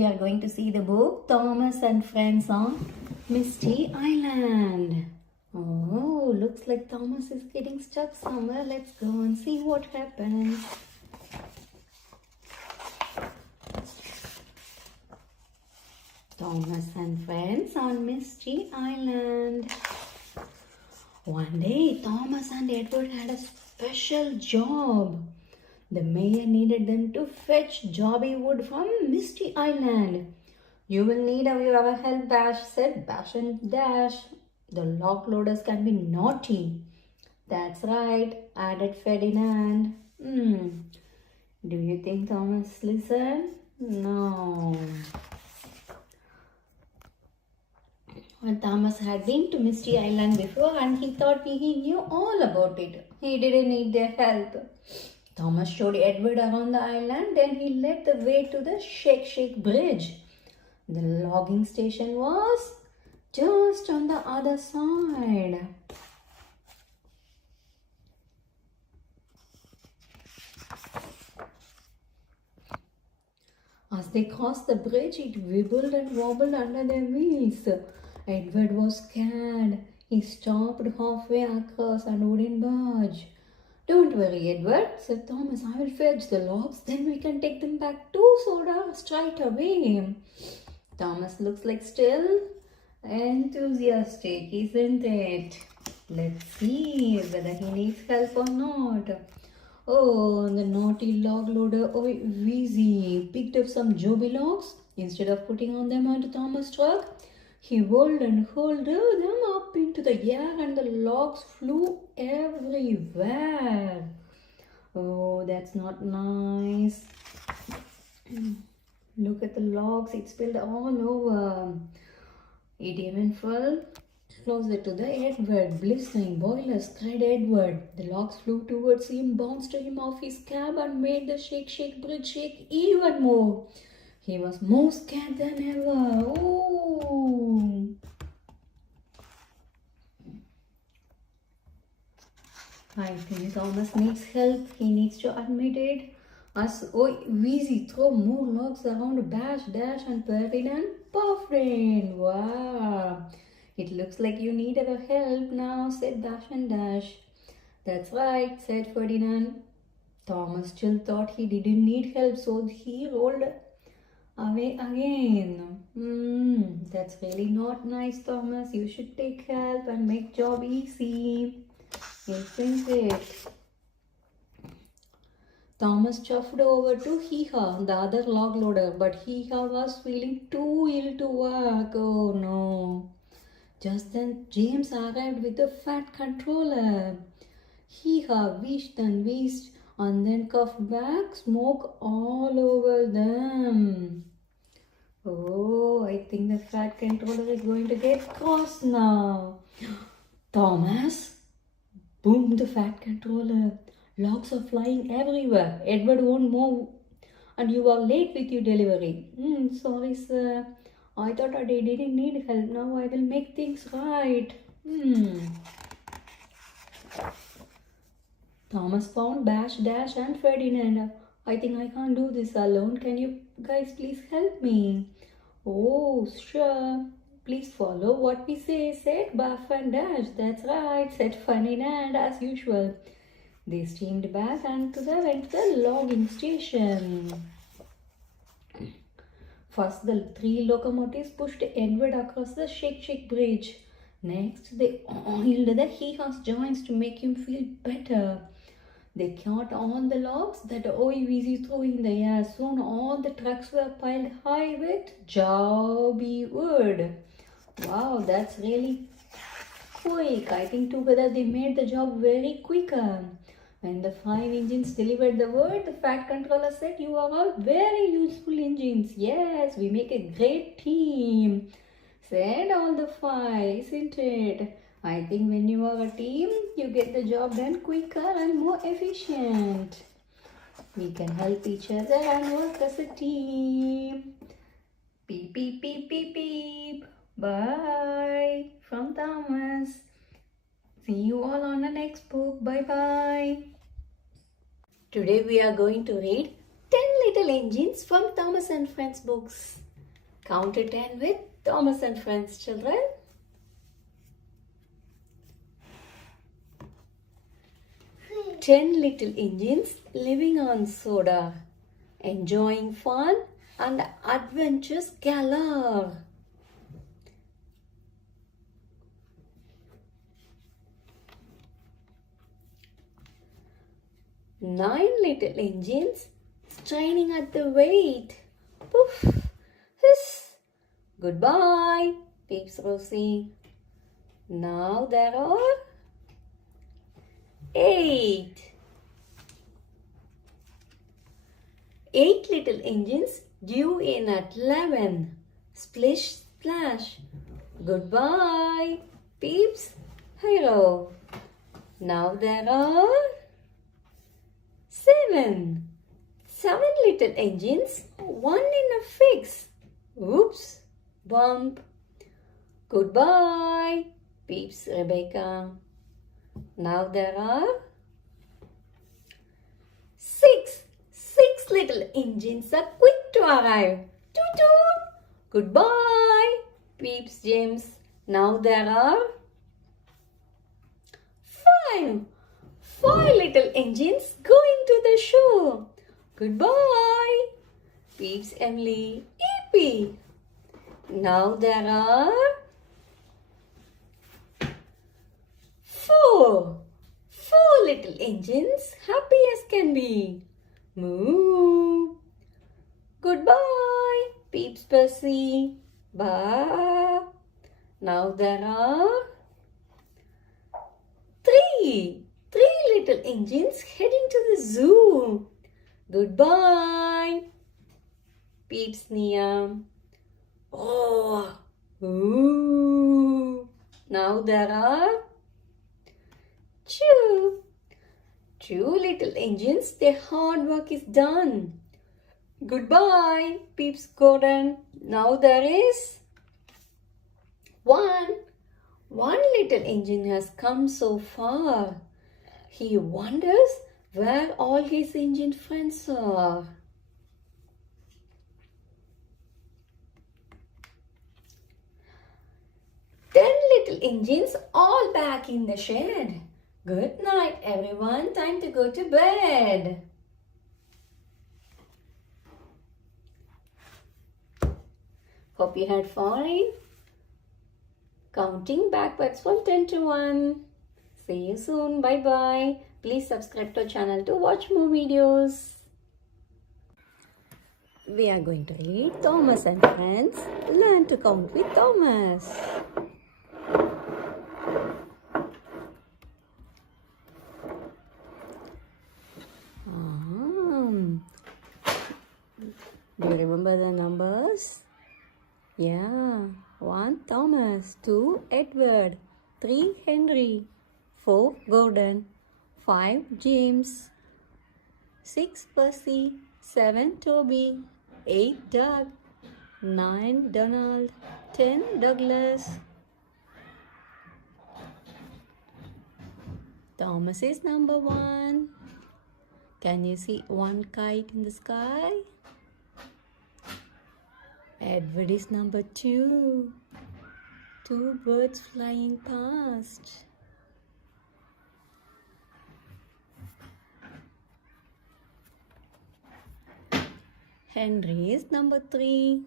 We are going to see the book Thomas and Friends on Misty Island. Oh, looks like Thomas is getting stuck somewhere. Let's go and see what happens. Thomas and Friends on Misty Island. One day, Thomas and Edward had a special job. The mayor needed them to fetch jobby wood from Misty Island. You will need our help, Bash said. Bash and Dash. The log loaders can be naughty. That's right, added Ferdinand. Do you think Thomas listened? No. Well, Thomas had been to Misty Island before and he thought he knew all about it. He didn't need their help. Thomas showed Edward around the island, then he led the way to the Shake Bridge. The logging station was just on the other side. As they crossed the bridge, it wibbled and wobbled under their wheels. Edward was scared. He stopped halfway across and wouldn't budge. Don't worry, Edward, said Thomas. I will fetch the logs, then we can take them back to Sodor straight away. Thomas looks like still enthusiastic, isn't it? Let's see whether he needs help or not. Oh, the naughty log loader, Wheezy, picked up some joby logs. Instead of putting on them onto Thomas' truck, he whirled and hurled them up into the air and the logs flew everywhere. Oh, that's not nice. Look at the logs, it spilled all over. It even fell closer to the Edward. Blistering boilers, cried Edward. The logs flew towards him, bounced him off his cab and made the Shake Bridge shake even more. He was more scared than ever. Oh! I think Thomas needs help. He needs to admit it. As Wheezy threw more logs around, Bash, Dash and Ferdinand puffed in. Wow! It looks like you need our help now, said Bash and Dash. That's right, said Ferdinand. Thomas still thought he didn't need help, so he rolled away again. That's really not nice, Thomas. You should take help and make job easy. Isn't it? Thomas chuffed over to Hee-Haw, the other log loader, but Hee-Haw was feeling too ill to work. Oh no. Just then James arrived with the fat controller. Hee-Haw wished and wished and then coughed back smoke all over them. Oh, I think the fat controller is going to get cross now. Thomas, boomed the fat controller. Logs are flying everywhere. Edward won't move and you are late with your delivery. Sorry, sir. I thought I didn't need help. Now I will make things right. Thomas found Bash, Dash and Ferdinand. I think I can't do this alone. Can you guys please help me? Oh, sure. Please follow what we say, said Bash and Dash. That's right, said Ferdinand as usual. They steamed back and went to the logging station. First, the 3 locomotives pushed Edward across the Shake Bridge. Next, they oiled the Hee-Haw's joints to make him feel better. They caught all the logs that Wheezy threw in the air. Soon all the trucks were piled high with jobby wood. Wow, that's really quick. I think together they made the job very quicker. When the 5 engines delivered the word, the fat controller said, "You are all very useful engines. Yes, we make a great team," said all the 5, isn't it? I think when you are a team, you get the job done quicker and more efficient. We can help each other and work as a team. Beep, beep, beep, beep, beep. Bye from Thomas. See you all on the next book. Bye-bye. Today we are going to read 10 Little Engines from Thomas and Friends books. Count to 10 with Thomas and friends, children. Ten little engines living on Sodor, enjoying fun and adventures galore. Nine little engines straining at the weight. Poof, hiss, goodbye, peeps Rosie. Now there are 8. 8 little engines due in at 11. Splish, splash. Goodbye, peeps, hero. Now there are 7. 7 little engines, one in a fix. Oops, bump. Goodbye, peeps, Rebecca. Now there are 6. 6 little engines are quick to arrive. Toot toot. Goodbye, peeps, James. Now there are 5. 5 little engines going to the show. Goodbye, peeps, Emily, Eepy. Now there are 4. 4 little engines, happy as can be. Moo. Goodbye, peeps, Percy. Bye. Now there are 3. 3 little engines heading to the zoo. Goodbye, peeps, Nia. Oh, ooh. Now there are 2. 2 little engines, their hard work is done. Goodbye, peeps, Gordon. Now there is 1. 1 little engine has come so far. He wonders where all his engine friends are. Ten little engines all back in the shed. Good night, everyone. Time to go to bed. Hope you had fun. Counting backwards from 10 to 1. See you soon. Bye-bye. Please subscribe to our channel to watch more videos. We are going to read Thomas and Friends. Learn to count with Thomas. Do you remember the numbers? Yeah. 1 Thomas, 2 Edward, 3 Henry, 4 Gordon, 5 James, 6 Percy, 7 Toby, 8 Doug, 9 Donald, 10 Douglas. Thomas is number 1. Can you see one kite in the sky? Edward is number 2. 2 birds flying past. Henry is number 3.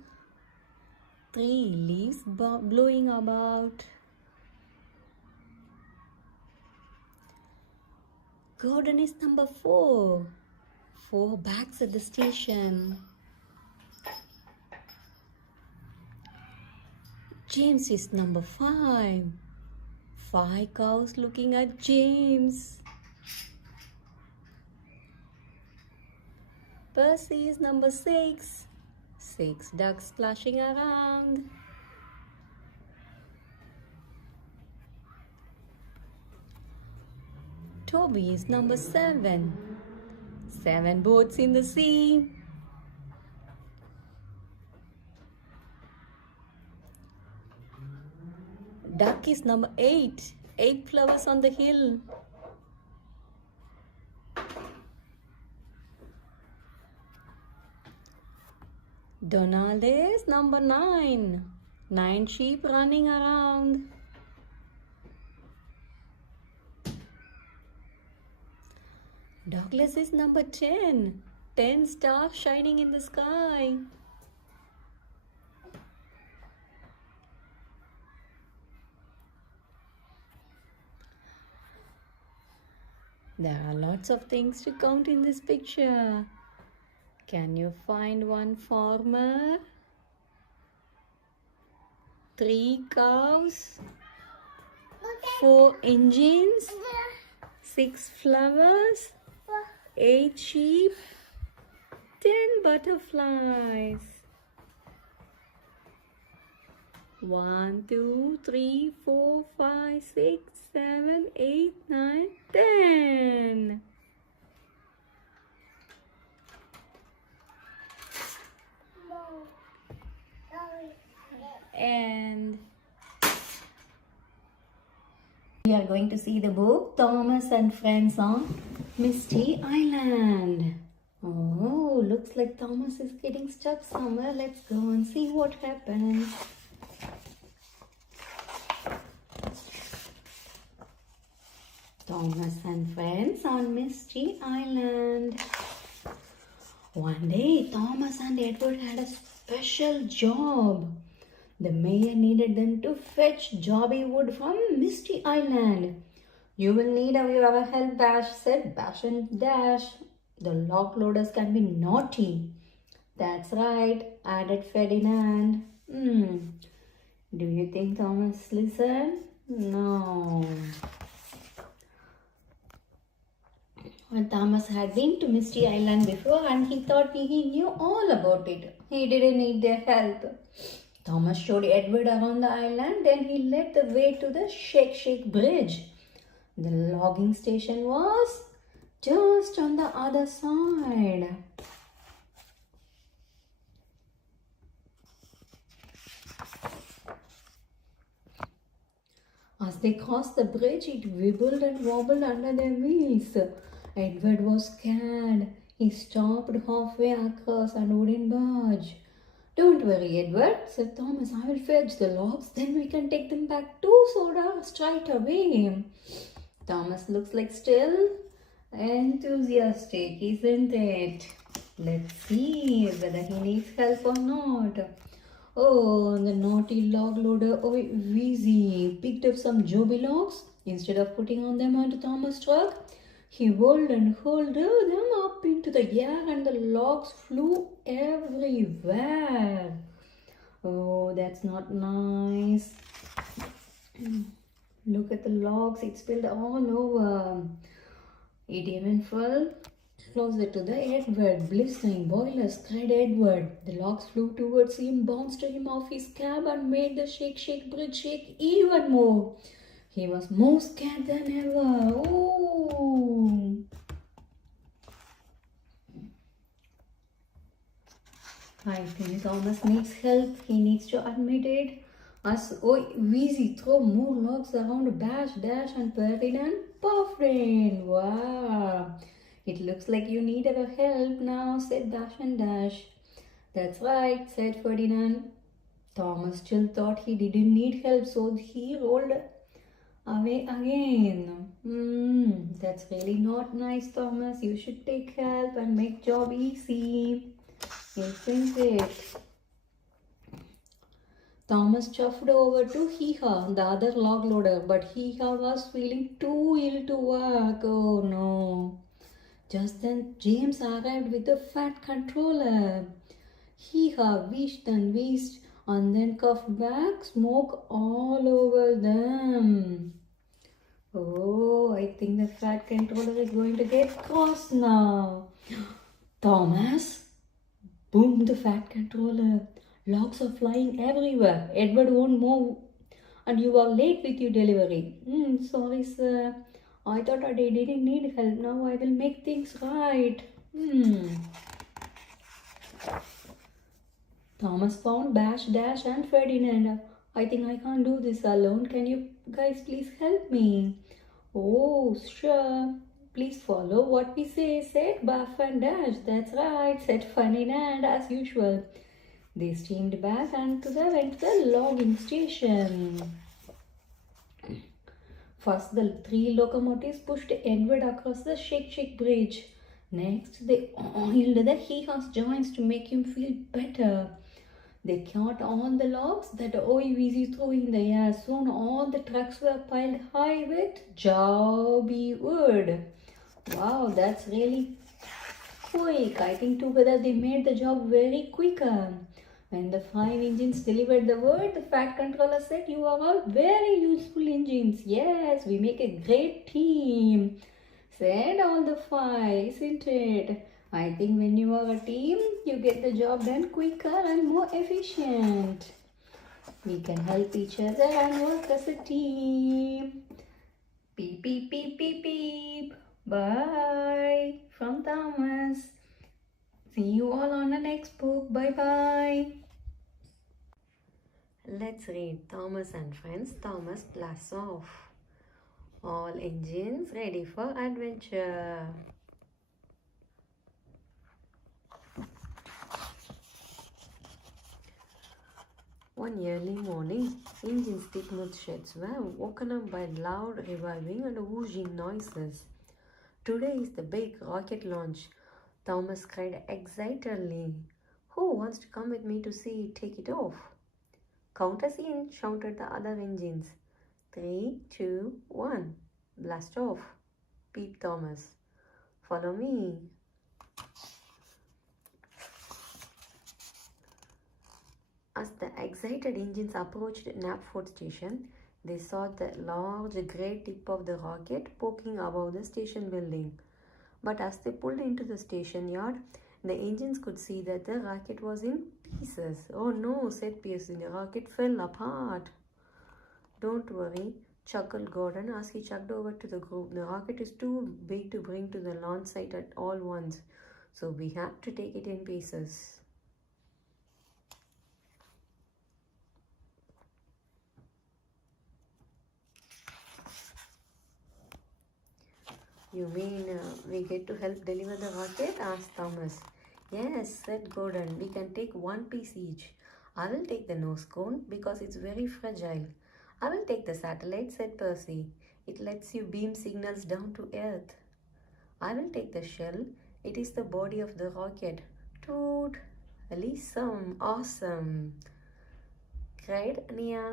3 leaves blowing about. Gordon is number 4. 4 bags at the station. James is number 5. 5 cows looking at James. Percy is number 6. 6 ducks splashing around. Toby is number 7. 7 boats in the sea. Duck is number 8. 8 flowers on the hill. Donald is number 9. 9 sheep running around. Douglas is number 10. 10 stars shining in the sky. There are lots of things to count in this picture. Can you find one farmer? 3 cows, 4 engines, 6 flowers, 8 sheep, 10 butterflies. 1, 2, 3, 4, 5, 6, 7, 8, 9, 10. And we are going to see the book Thomas and Friends on Misty Island. Oh, looks like Thomas is getting stuck somewhere. Let's go and see what happens. Thomas and Friends on Misty Island. One day, Thomas and Edward had a special job. The mayor needed them to fetch jobby wood from Misty Island. You will need our help, Bash said Bash and Dash. The log loaders can be naughty. That's right, added Ferdinand. Do you think Thomas listened? No. Well, Thomas had been to Misty Island before and he thought he knew all about it. He didn't need their help. Thomas showed Edward around the island, then he led the way to the Shake Bridge. The logging station was just on the other side. As they crossed the bridge, it wibbled and wobbled under their wheels. Edward was scared. He stopped halfway across and wouldn't budge. Don't worry, Edward, said Thomas. I will fetch the logs, then we can take them back to Sodor straight away. Thomas looks like still enthusiastic, isn't it? Let's see whether he needs help or not. Oh, the naughty log loader, oh, Wheezy, picked up some joby logs. Instead of putting on them onto Thomas' truck, he whirled and hurled them up into the air and the logs flew everywhere. Oh, that's not nice. Look at the logs, it spilled all over. It even fell closer to the Edward. Blistering boilers, cried Edward. The logs flew towards him, bounced him off his cab and made the Shake Bridge shake even more. He was more scared than ever. Oh! I think Thomas needs help. He needs to admit it. As Wheezy throw more logs around Bash, Dash and Ferdinand puffed in. Wow! It looks like you need our help now, said Bash and Dash. That's right, said Ferdinand. Thomas still thought he didn't need help, so he rolled away again. That's really not nice, Thomas. You should take help and make job easy, isn't it? Thomas chuffed over to Hee-Haw, the other log loader, but Hee-Haw was feeling too ill to work. Oh no. Just then James arrived with the fat controller. Hee-Haw wheezed and wheezed and then coughed back smoke all over them. Oh, I think the fat controller is going to get cross now. Thomas, boomed the fat controller. Logs are flying everywhere. Edward won't move and you are late with your delivery. Sorry, sir. I thought I didn't need help. Now I will make things right. Thomas found Bash, Dash and Ferdinand. I think I can't do this alone. Can you guys please help me? Oh, sure. Please follow what we say, said Bash and Dash. That's right, said Ferdinand as usual. They steamed back and went to the logging station. First, the three locomotives pushed inward across the Shake Bridge. Next, they oiled the Hee-Haw's joints to make him feel better. They caught on the logs that OEVC threw in the air. Soon all the trucks were piled high with jobby wood. Wow, that's really quick. I think together they made the job very quicker. When the 5 engines delivered the word, the fat controller said, "You are all very useful engines. Yes, we make a great team." Said all the 5, isn't it? I think when you are a team, you get the job done quicker and more efficient. We can help each other and work as a team. Beep, beep, beep, beep, beep. Bye from Thomas. See you all on the next book. Bye bye. Let's read Thomas and Friends. Thomas blasts off. All engines ready for adventure. One early morning, engines Stickmouth sheds were woken up by loud revolving and whooshing noises. "Today is the big rocket launch," Thomas cried excitedly. "Who wants to come with me to see it take it off?" "Count us in," shouted the other engines. 3, 2, 1. "Blast off," peeped Thomas. "Follow me." As the excited engines approached Knapford station, they saw the large grey tip of the rocket poking above the station building. But as they pulled into the station yard, the engines could see that the rocket was in pieces. "Oh no," said Percy, "the rocket fell apart." "Don't worry," chuckled Gordon as he chugged over to the group. "The rocket is too big to bring to the launch site at all once, so we have to take it in pieces." "You mean we get to help deliver the rocket?" asked Thomas. "Yes," said Gordon. "We can take one piece each. I will take the nose cone because it's very fragile." "I will take the satellite," said Percy. "It lets you beam signals down to Earth." "I will take the shell. It is the body of the rocket." "Toot! Awesome! Awesome!" cried Nia.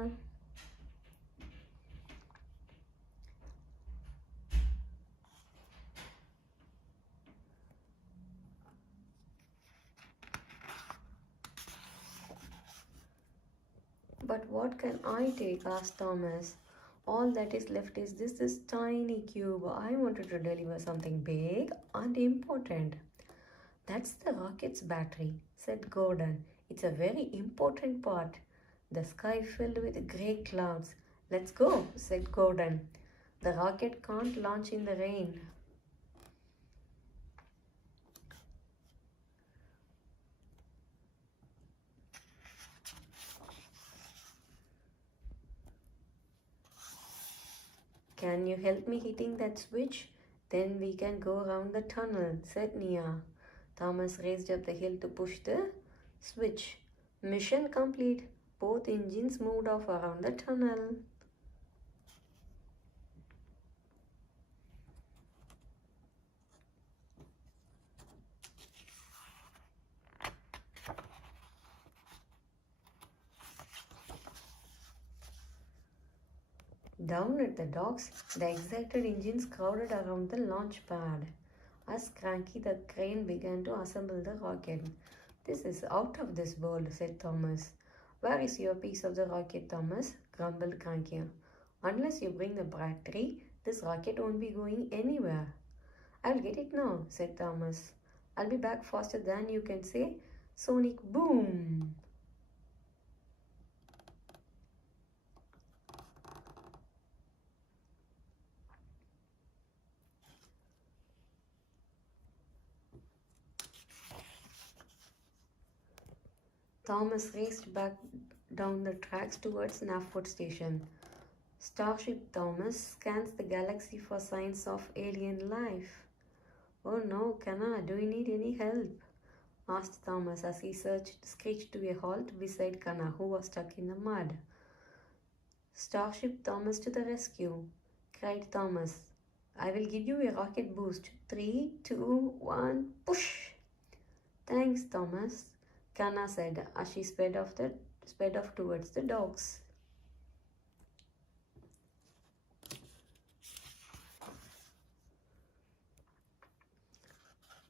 "But what can I take?" asked Thomas. "All that is left is this tiny cube. I wanted to deliver something big and important." "That's the rocket's battery," said Gordon. "It's a very important part." The sky filled with grey clouds. "Let's go," said Gordon. "The rocket can't launch in the rain." "Can you help me hitting that switch? Then we can go around the tunnel," said Nia. Thomas raced up the hill to push the switch. Mission complete. Both engines moved off around the tunnel. Down at the docks, the excited engines crowded around the launch pad. As Cranky the crane began to assemble the rocket. "This is out of this world," said Thomas. "Where is your piece of the rocket, Thomas?" grumbled Cranky. "Unless you bring the battery, this rocket won't be going anywhere." "I'll get it now," said Thomas. "I'll be back faster than you can say sonic boom." Thomas raced back down the tracks towards Knapford Station. Starship Thomas scans the galaxy for signs of alien life. "Oh no, Kana, do you need any help?" asked Thomas as he screeched to a halt beside Kana, who was stuck in the mud. Starship Thomas to the rescue, cried Thomas. I will give you a rocket boost. 3, 2, 1, push! Thanks, Thomas, Kana said as she sped off towards the dogs.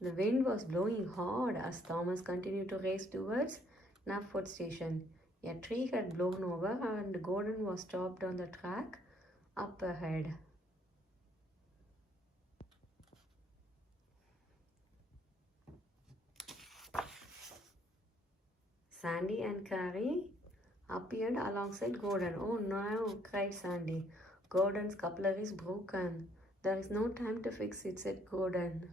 The wind was blowing hard as Thomas continued to race towards Knapford Station. A tree had blown over and Gordon was stopped on the track up ahead. Sandy and Carrie appeared alongside Gordon. Oh no, cried Sandy. Gordon's coupler is broken. There is no time to fix it, said Gordon.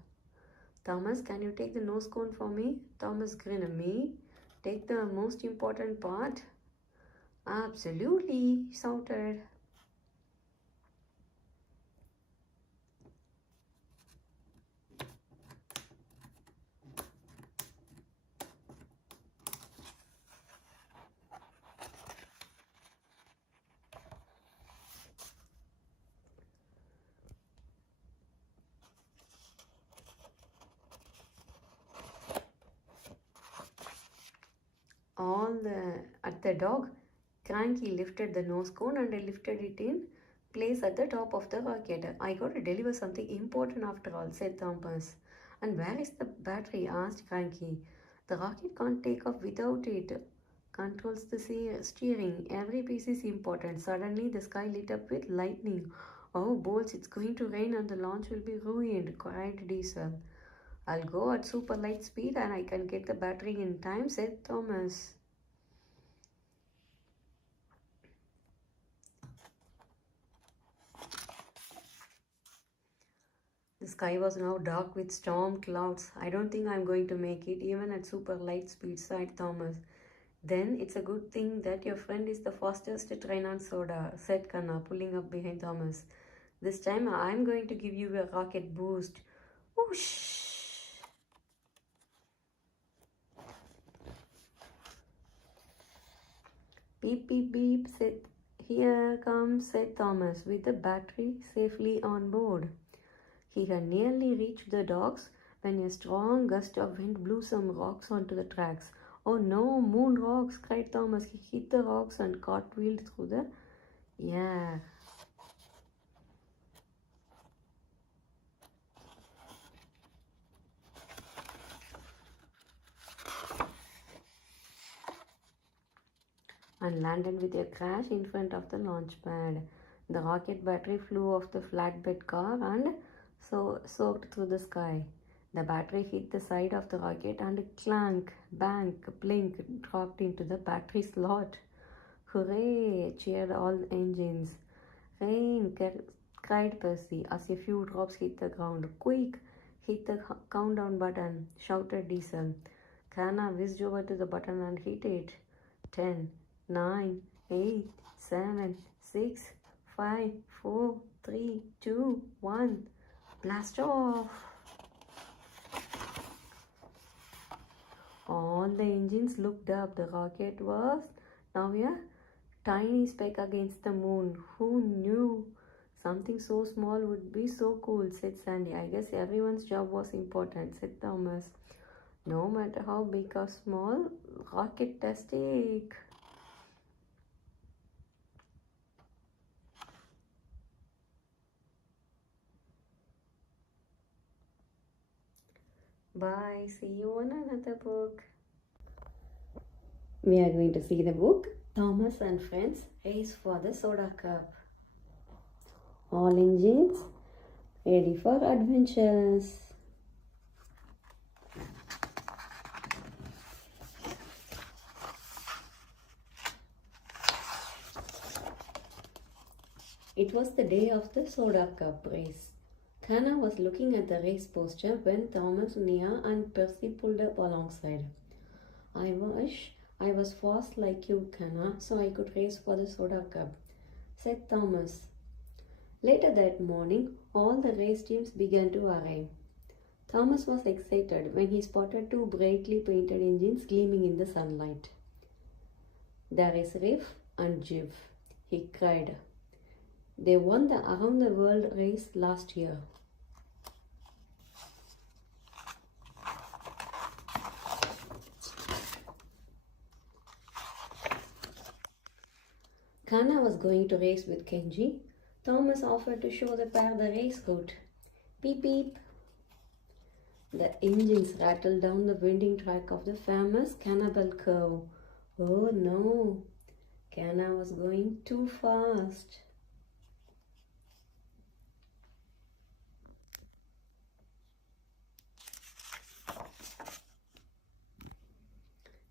Thomas, can you take the nose cone for me? Thomas grinned. Me? Take the most important part? Absolutely, he shouted. At the dog, Cranky lifted the nose cone and lifted it in place at the top of the rocket. I got to deliver something important after all, said Thomas. And where is the battery? Asked Cranky. The rocket can't take off without it. Controls the steering. Every piece is important. Suddenly, the sky lit up with lightning. Oh, bolts, it's going to rain and the launch will be ruined, cried Diesel. I'll go at super light speed and I can get the battery in time, said Thomas. The sky was now dark with storm clouds. I don't think I'm going to make it, even at super light speed, sighed Thomas. Then it's a good thing that your friend is the fastest train on Sodor, said Kanna, pulling up behind Thomas. This time I'm going to give you a rocket boost. Whoosh! Beep, beep, beep, here comes, said Thomas, with the battery safely on board. He had nearly reached the docks when a strong gust of wind blew some rocks onto the tracks. Oh no, moon rocks, cried Thomas. He hit the rocks and cartwheeled through the air. And landed with a crash in front of the launch pad. The rocket battery flew off the flatbed car and soared through the sky. The battery hit the side of the rocket and clank, bang, blink dropped into the battery slot. Hooray! Cheered all engines. Rain! Cried Percy as a few drops hit the ground. Quick! Hit the countdown button, shouted Diesel. Kana whizzed over to the button and hit it. 10, 9, 8, 7, 6, 5, 4, 3, 2, 1. Blast off! All the engines looked up. The rocket was now a tiny speck against the moon. Who knew something so small would be so cool, said Sandy. I guess everyone's job was important, said Thomas. No matter how big or small, rocket-tastic. Bye. See you on another book. We are going to see the book Thomas and Friends Race for the Soda Cup. All engines ready for adventures. It was the day of the Soda Cup race. Kana was looking at the race poster when Thomas, Nia and Percy pulled up alongside. I wish I was fast like you, Kana, so I could race for the Soda Cup, said Thomas. Later that morning, all the race teams began to arrive. Thomas was excited when he spotted two brightly painted engines gleaming in the sunlight. "There is Riff and Jiv," he cried. "They won the around the world race last year." Kana was going to race with Kenji. Thomas offered to show the pair the race route. Beep beep. The engines rattled down the winding track of the famous Cannibal Curve. Oh no! Kana was going too fast.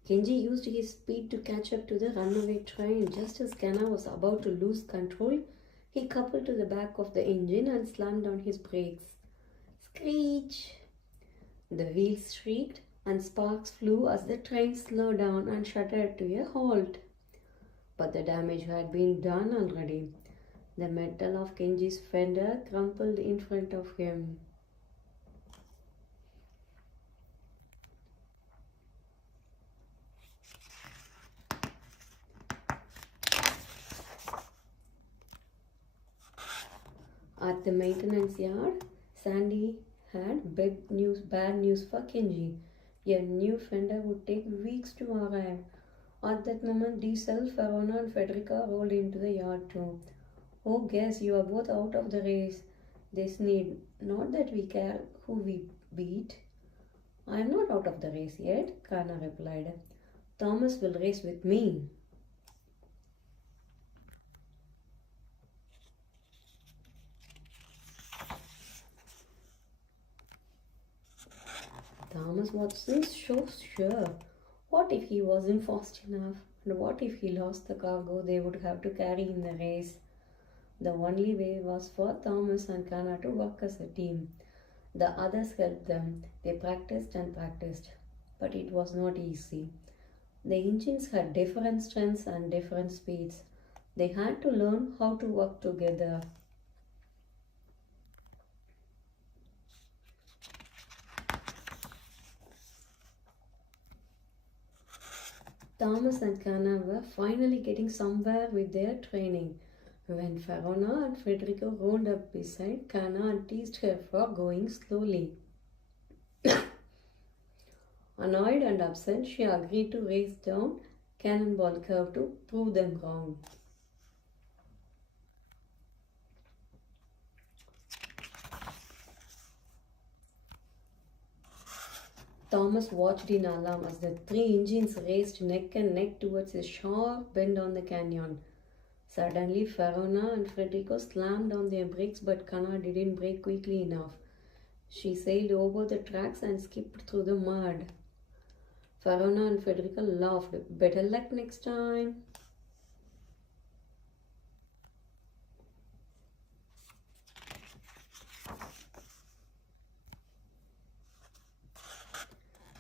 Kenji used his speed to catch up to the runaway train. Just as Kana was about to lose control, he coupled to the back of the engine and slammed on his brakes. Screech! The wheels shrieked and sparks flew as the train slowed down and shuddered to a halt. But the damage had been done already. The metal of Kenji's fender crumpled in front of him. At the maintenance yard, Sandy had bad news for Kenji. A new fender would take weeks to arrive. At that moment, Diesel, Verona, and Federica rolled into the yard too. "Oh, guess you are both out of the race," they sneered. "Not that we care who we beat." "I am not out of the race yet," Kana replied. "Thomas will race with me." Thomas wasn't so sure. What if he wasn't fast enough? And what if he lost the cargo they would have to carry in the race? The only way was for Thomas and Kana to work as a team. The others helped them. They practiced and practiced. But it was not easy. The engines had different strengths and different speeds. They had to learn how to work together. Thomas and Kana were finally getting somewhere with their training when Verona and Federico rolled up beside Kana and teased her for going slowly. Annoyed and upset, she agreed to race down Cannonball Curve to prove them wrong. Thomas watched in alarm as the three engines raced neck and neck towards a sharp bend on the canyon. Suddenly, Verona and Federico slammed on their brakes, but Kana didn't brake quickly enough. She sailed over the tracks and skipped through the mud. Verona and Federico laughed. "Better luck next time."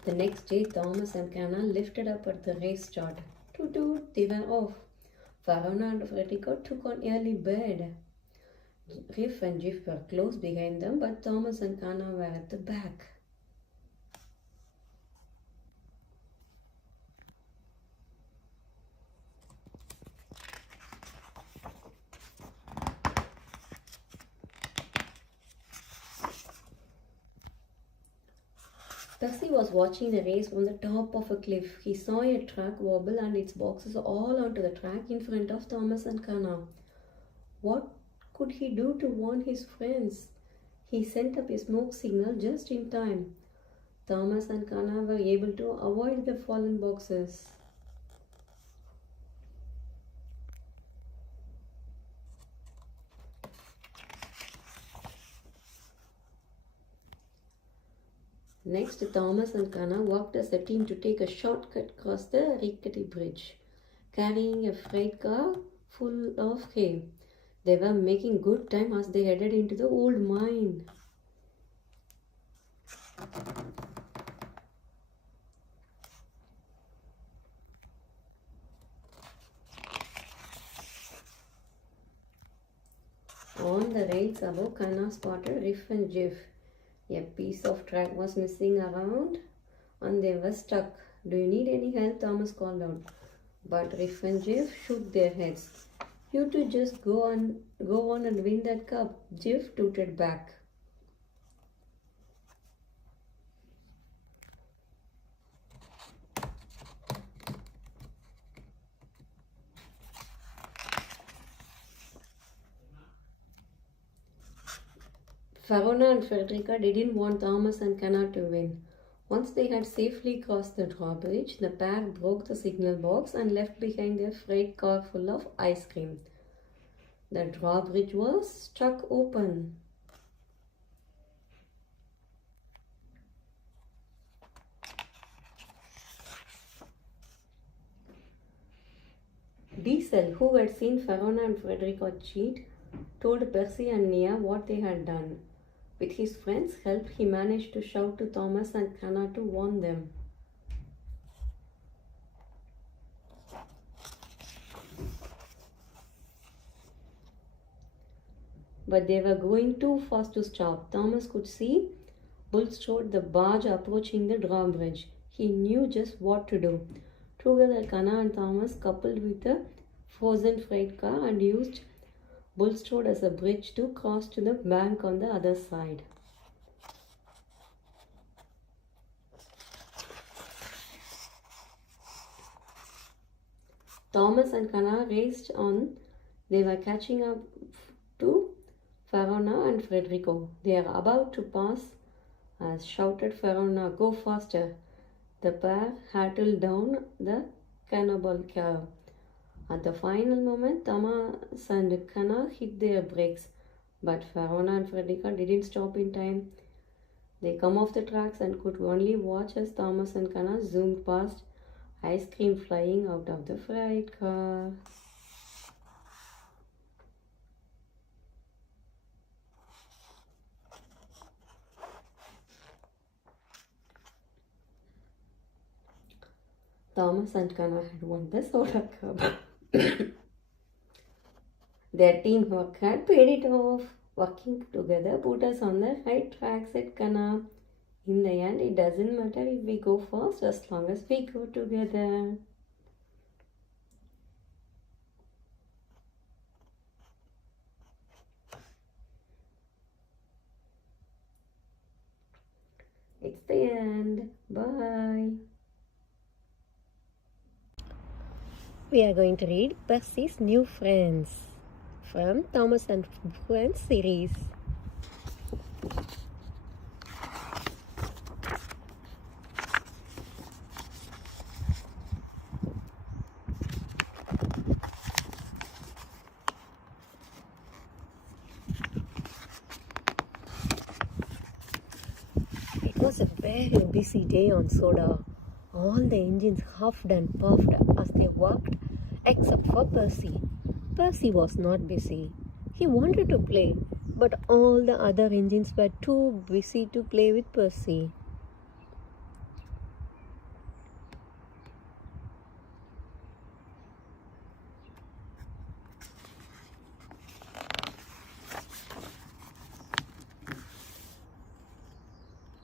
The next day, Thomas and Kana lifted up at the race start. Toot toot, they were off. Verona and Federico took on early bed. Riff and Jiff were close behind them, but Thomas and Kana were at the back. Percy was watching the race from the top of a cliff. He saw a truck wobble and its boxes all onto the track in front of Thomas and Kana. What could he do to warn his friends? He sent up a smoke signal just in time. Thomas and Kana were able to avoid the fallen boxes. Next, Thomas and Kana worked as a team to take a shortcut across the rickety bridge, carrying a freight car full of hay. They were making good time as they headed into the old mine. On the rails above, Kana spotted Riff and Jiff. A piece of track was missing around and they were stuck. Do you need any help? Thomas called out. But Riff and Jeff shook their heads. You two just go on and win that cup, Jeff tooted back. Farona and Frederica didn't want Thomas and Cana to win. Once they had safely crossed the drawbridge, the pair broke the signal box and left behind their freight car full of ice cream. The drawbridge was stuck open. Diesel, who had seen Farona and Frederica cheat, told Percy and Nia what they had done. With his friend's help, he managed to shout to Thomas and Cana to warn them. But they were going too fast to stop. Thomas could see Bulstrode the barge approaching the drawbridge. He knew just what to do. Together, Cana and Thomas coupled with the frozen freight car and used Bulstrode as a bridge to cross to the bank on the other side. Thomas and Cana raced on. They were catching up to Farona and Frederico. They are about to pass, as shouted Farona, "Go faster!" The pair hurtled down the cannibal curve. At the final moment, Thomas and Cana hit their brakes, but Farona and Frederica didn't stop in time. They come off the tracks and could only watch as Thomas and Cana zoomed past, ice cream flying out of the freight car. Thomas and Cana had won the Sodor Cup. Their teamwork had paid it off. Working together put us on the right track, said Cana. In the end, it doesn't matter if we go fast as long as we go together. It's the end. Bye. We are going to read Percy's New Friends from Thomas and Friends series. It was a very busy day on Sodor. All the engines huffed and puffed as they worked, except for Percy. Percy was not busy. He wanted to play, but all the other engines were too busy to play with Percy.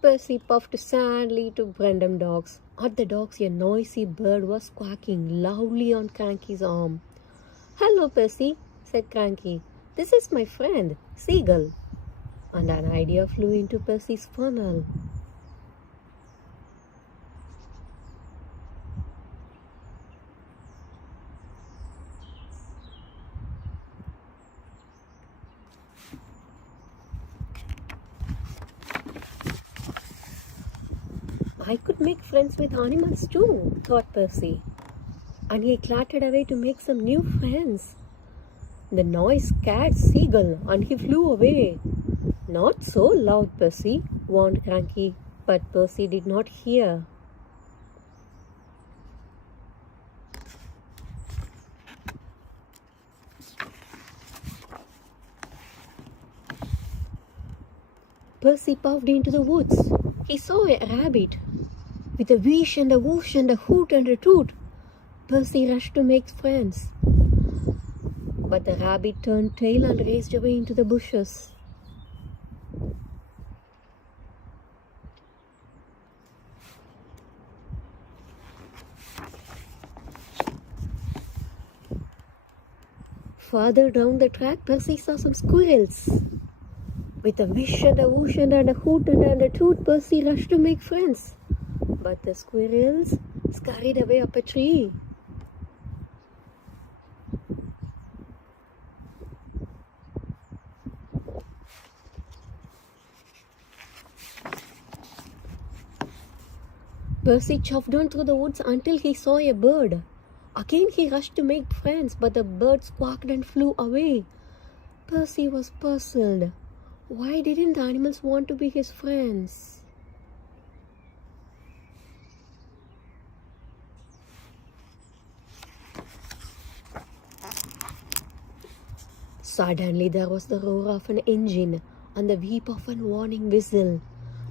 Percy puffed sadly to Brendam Docks. At the docks, a noisy bird was quacking loudly on Cranky's arm. "Hello, Percy," said Cranky. "This is my friend, Seagull." And an idea flew into Percy's funnel. "I could make friends with animals too," thought Percy. And he clattered away to make some new friends. The noise scared Seagull and he flew away. "Not so loud, Percy," warned Cranky, but Percy did not hear. Percy puffed into the woods. He saw a rabbit. With a whoosh and a whoosh and a hoot and a toot, Percy rushed to make friends. But the rabbit turned tail and raced away into the bushes. Farther down the track, Percy saw some squirrels. With a wish and a whoosh and a hoot and a toot, Percy rushed to make friends. But the squirrels scurried away up a tree. Percy chopped on through the woods until he saw a bird. Again he rushed to make friends, but the bird squawked and flew away. Percy was puzzled. Why didn't the animals want to be his friends? Suddenly there was the roar of an engine and the weep of a warning whistle.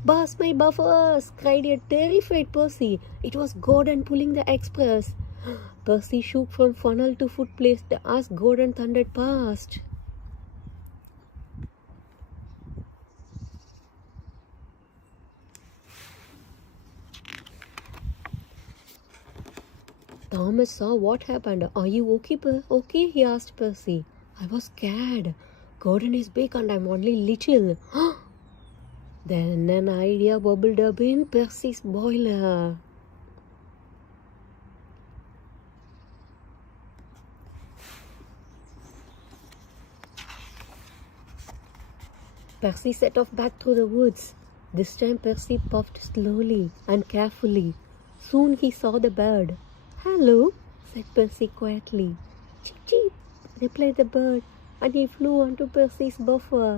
"Burst my buffers!" cried a terrified Percy. It was Gordon pulling the express. Percy shook from funnel to footplate as Gordon thundered past. Thomas saw what happened. "Are you okay, okay?" he asked Percy. "I was scared. Gordon is big and I'm only little." Then an idea bubbled up in Percy's boiler. Percy set off back through the woods. This time Percy puffed slowly and carefully. Soon he saw the bird. "Hello," said Percy quietly. "Cheep, cheep," replied the bird, and he flew onto Percy's buffer.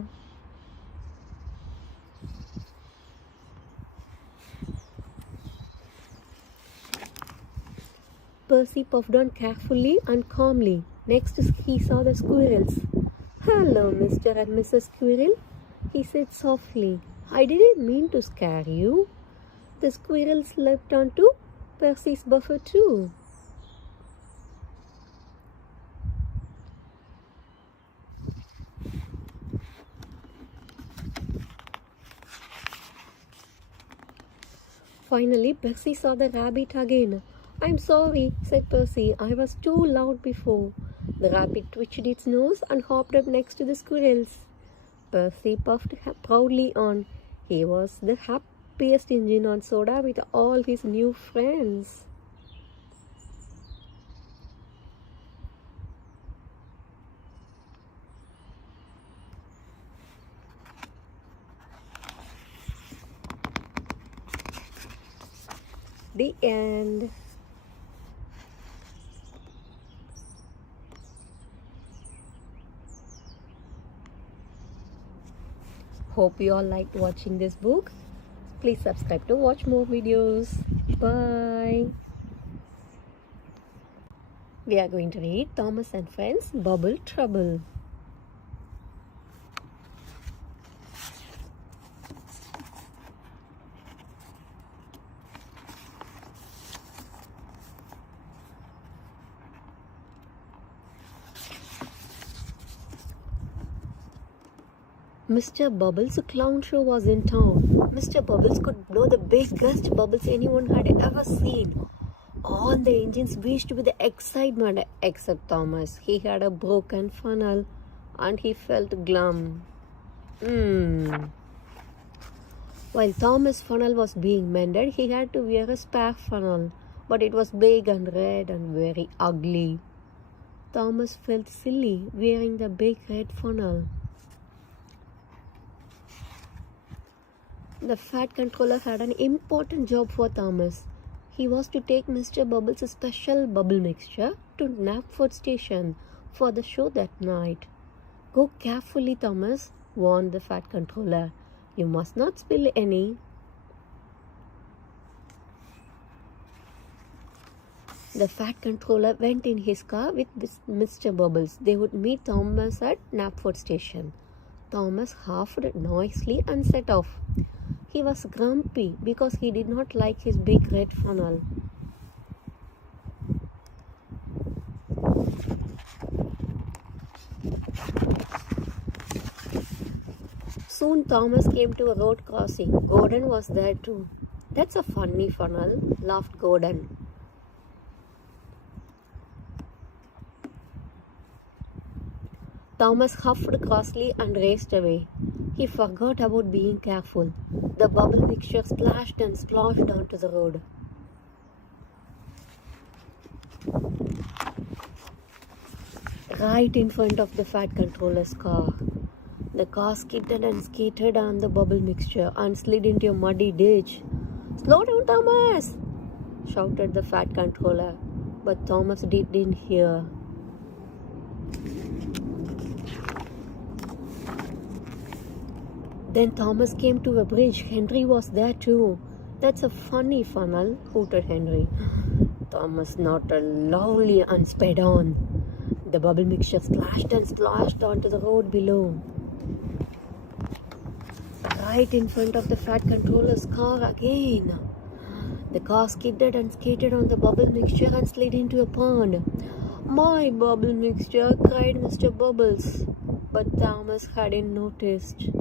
Percy puffed on carefully and calmly. Next he saw the squirrels. "Hello, Mr. and Mrs. Squirrel," he said softly. "I didn't mean to scare you." The squirrels leapt onto Percy's buffer too. Finally, Percy saw the rabbit again. "I'm sorry," said Percy. "I was too loud before." The rabbit twitched its nose and hopped up next to the squirrels. Percy puffed proudly on. He was the happiest engine on Sodor with all his new friends. The end. Hope you all liked watching this book. Please subscribe to watch more videos. Bye. We are going to read Thomas and Friends Bubble Trouble. Mr. Bubbles' clown show was in town. Mr. Bubbles could blow the biggest bubbles anyone had ever seen. All the engines wheezed with excitement except Thomas. He had a broken funnel and he felt glum. While Thomas' funnel was being mended, he had to wear a spare funnel, but it was big and red and very ugly. Thomas felt silly wearing the big red funnel. The Fat Controller had an important job for Thomas. He was to take Mr. Bubbles' special bubble mixture to Knapford Station for the show that night. "Go carefully, Thomas," warned the Fat Controller. "You must not spill any." The Fat Controller went in his car with Mr. Bubbles. They would meet Thomas at Knapford Station. Thomas huffed noisily and set off. He was grumpy because he did not like his big red funnel. Soon Thomas came to a road crossing. Gordon was there too. "That's a funny funnel," laughed Gordon. Thomas huffed crossly and raced away. He forgot about being careful. The bubble mixture splashed and sloshed onto the road. Right in front of the Fat Controller's car. The car skidded and skated on the bubble mixture and slid into a muddy ditch. "Slow down, Thomas!" shouted the Fat Controller, but Thomas didn't hear. Then Thomas came to a bridge. Henry was there too. "That's a funny funnel," hooted Henry. Thomas nodded loudly and sped on. The bubble mixture splashed and splashed onto the road below. Right in front of the Fat Controller's car again. The car skidded and skated on the bubble mixture and slid into a pond. "My bubble mixture!" cried Mr. Bubbles. But Thomas hadn't noticed.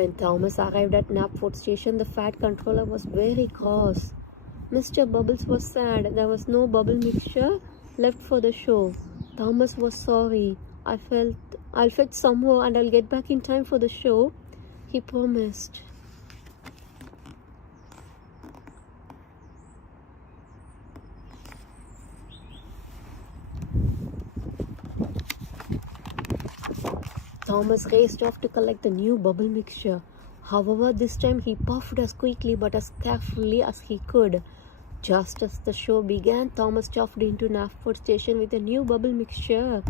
When Thomas arrived at Knapford Station, the Fat Controller was very cross. Mr. Bubbles was sad. There was no bubble mixture left for the show. Thomas was sorry. I'll fetch some more and I'll get back in time for the show," he promised. Thomas raced off to collect the new bubble mixture. However, this time he puffed as quickly but as carefully as he could. Just as the show began, Thomas chuffed into Knapford Station with a new bubble mixture.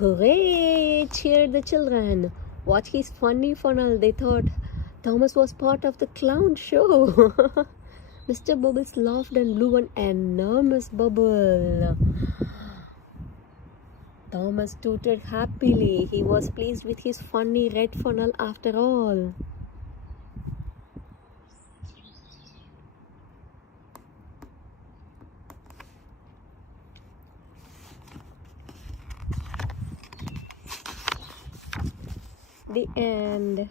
"Hooray!" cheered the children. "Watch his funny funnel," they thought. Thomas was part of the clown show. Mr. Bubbles laughed and blew an enormous bubble. Thomas tooted happily. He was pleased with his funny red funnel after all. The end.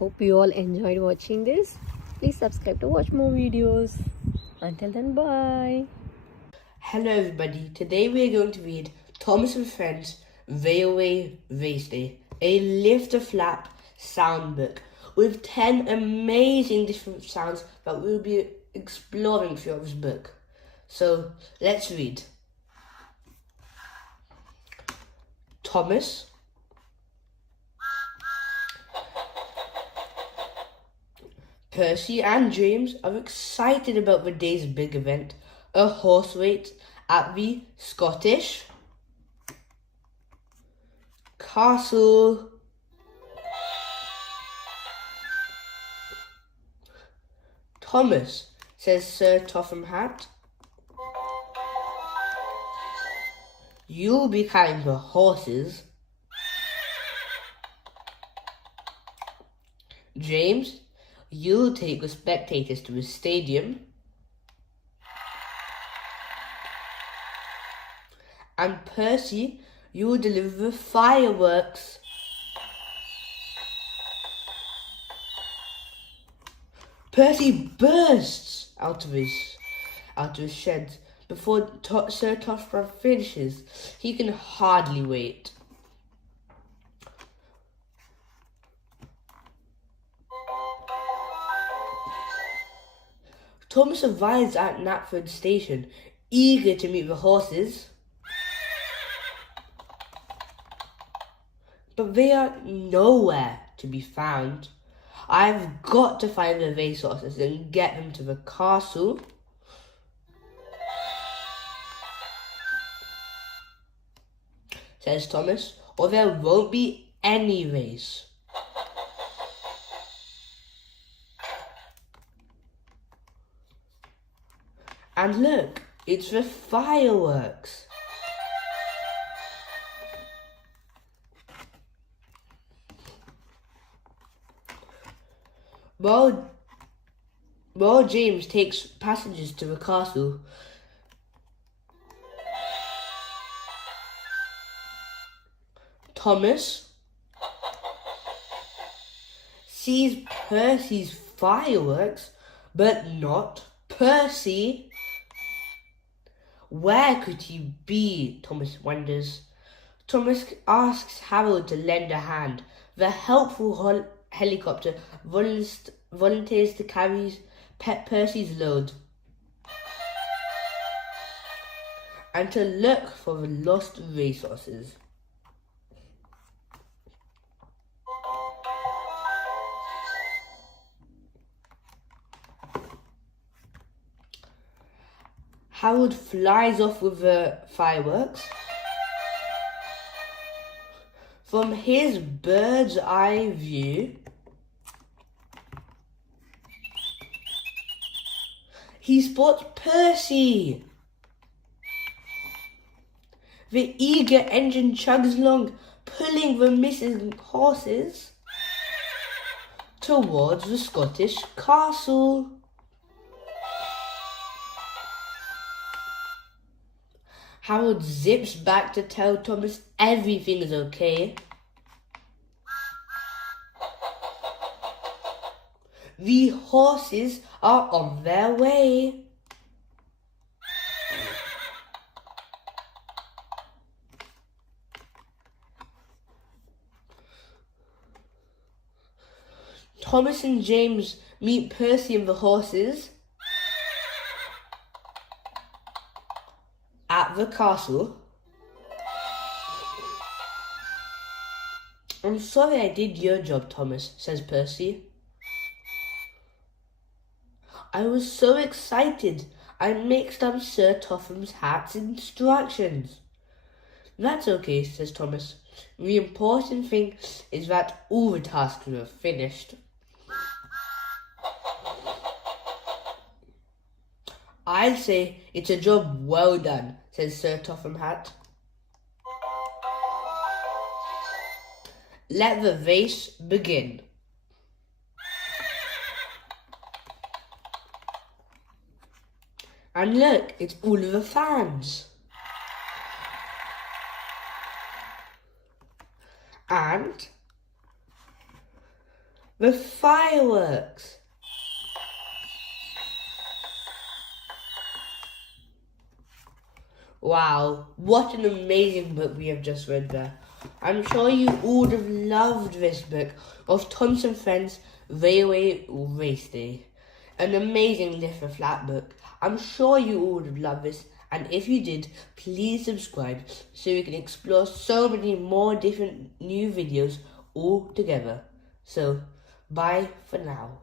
Hope you all enjoyed watching this. Please subscribe to watch more videos. Until then, bye. Hello everybody, today we are going to read Thomas and Friends Railway Race Day, a lift a flap sound book with 10 amazing different sounds that we'll be exploring throughout this book. So let's read. Thomas, Percy and James are excited about the day's big event, a horse race at the Scottish Castle. "Thomas," says Sir Topham Hatt, "you'll be carrying the horses." "James, you'll take the spectators to the stadium." "And Percy, you'll deliver the fireworks." Percy bursts out of his shed before Sir Topham finishes. He can hardly wait. Thomas arrives at Knapford Station, eager to meet the horses. But they are nowhere to be found. "I've got to find the racehorses and get them to the castle," says Thomas, "or there won't be any race." And look, it's the fireworks. While James takes passengers to the castle, Thomas sees Percy's fireworks, but not Percy. Where could he be? Thomas wonders. Thomas asks Harold to lend a hand. The helpful helicopter volunteers to carry Percy's load and to look for the lost racehorses. Harold flies off with the fireworks. From his bird's eye view, he spots Percy. The eager engine chugs along, pulling the missing horses towards the Scottish castle. Harold zips back to tell Thomas everything is okay. The horses are on their way. Thomas and James meet Percy and the horses at the castle. I'm sorry I did your job, Thomas, says Percy. I was so excited I mixed up Sir Topham's hat's instructions. That's okay, says Thomas. The important thing is that all the tasks were finished. I'd say it's a job well done, says Sir Topham Hatt. Let the race begin. And look, it's all of the fans. And the fireworks. Wow, what an amazing book we have just read there. I'm sure you all have loved this book of Thomas and Friends Railway Race Day. An amazing little flat book. I'm sure you all would have loved this, and if you did, please subscribe so we can explore so many more different new videos all together. So, bye for now.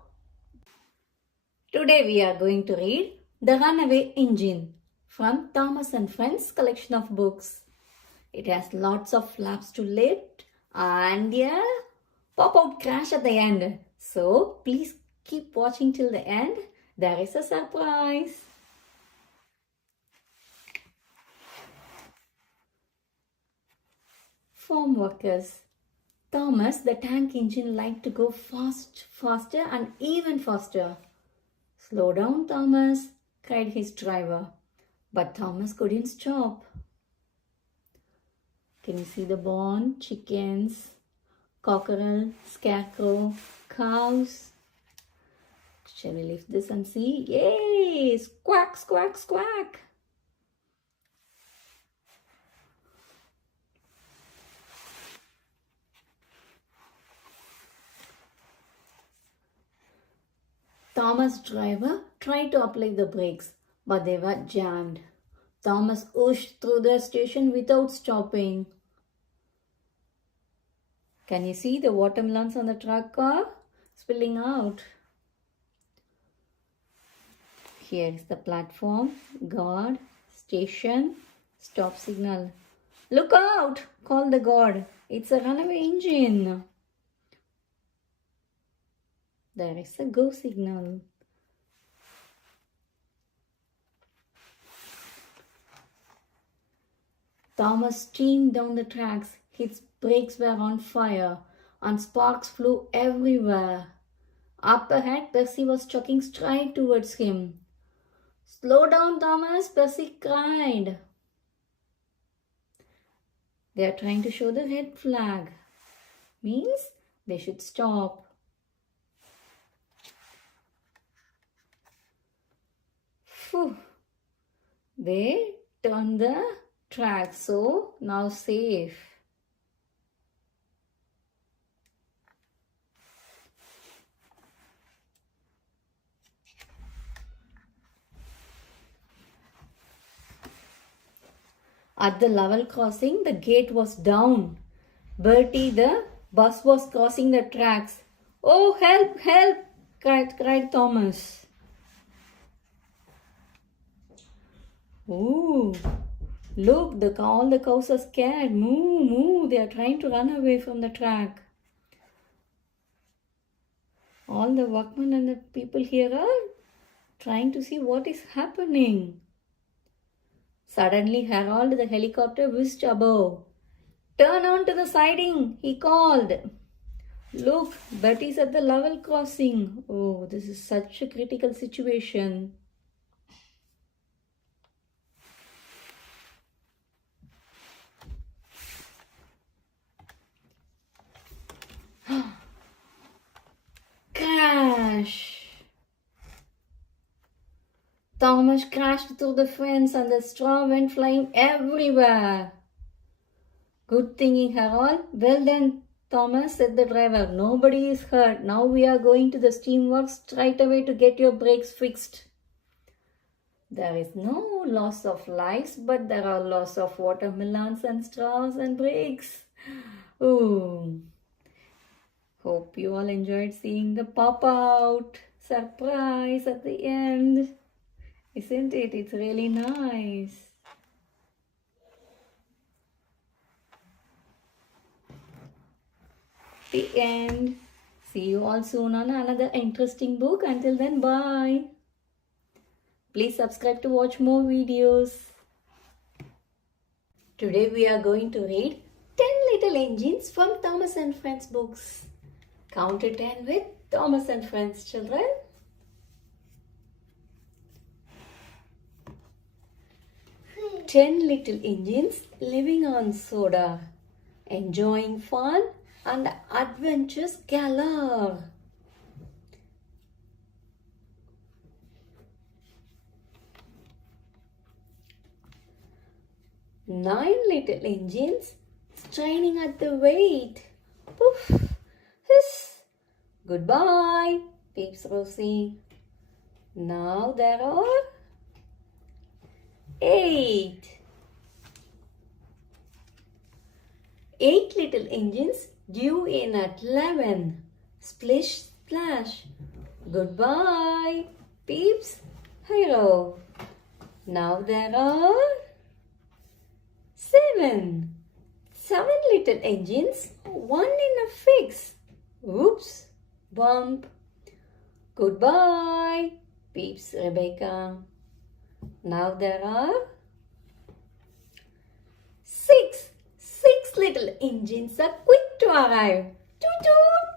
Today we are going to read The Runaway Engine from Thomas and Friends collection of books. It has lots of flaps to lift and a pop-out crash at the end. So, please keep watching till the end. There is a surprise. Farm workers. Thomas, the tank engine, liked to go faster and even faster. Slow down, Thomas, cried his driver. But Thomas couldn't stop. Can you see the barn? Chickens, cockerel, scarecrow, cows. Shall we lift this and see? Yay! Squawk, squawk, squawk. Thomas' driver tried to apply the brakes, but they were jammed. Thomas whooshed through the station without stopping. Can you see the watermelons on the truck car spilling out? Here is the platform, guard, station, stop signal. Look out! Called the guard. It's a runaway engine. There is a go signal. Thomas steamed down the tracks. His brakes were on fire and sparks flew everywhere. Up ahead, Percy was chugging straight towards him. Slow down, Thomas, Percy cried. They are trying to show the red flag. Means they should stop. Phew. They turn the track, so now safe. At the level crossing, the gate was down. Bertie, the bus was crossing the tracks. Oh, help, help, cried Thomas. Ooh, look, all the cows are scared. Moo, moo, they are trying to run away from the track. All the workmen and the people here are trying to see what is happening. Suddenly, Harold the helicopter whizzed above. Turn on to the siding, he called. Look, Betty's at the level crossing. Oh, this is such a critical situation. Crash! Thomas crashed through the fence and the straw went flying everywhere. Good thinking, Harold. Well done, Thomas, said the driver. Nobody is hurt. Now we are going to the steamworks right away to get your brakes fixed. There is no loss of lives, but there are loss of watermelons and straws and brakes. Ooh. Hope you all enjoyed seeing the pop out surprise at the end. Isn't it? It's really nice. The end. See you all soon on another interesting book. Until then, bye. Please subscribe to watch more videos. Today we are going to read 10 Little Engines from Thomas and Friends books. Count to 10 with Thomas and Friends, children. 10 little engines living on Sodor, enjoying fun and adventures galore. Nine little engines straining at the weight. Poof, hiss, goodbye, peeps Rosie. Now there are 8. 8 little engines due in at 11. Splish, splash. Goodbye, peeps. Hero. Now there are 7. 7 little engines, one in a fix. Oops, bump. Goodbye, peeps Rebecca. Now there are 6. 6 little engines are quick to arrive. Toot toot.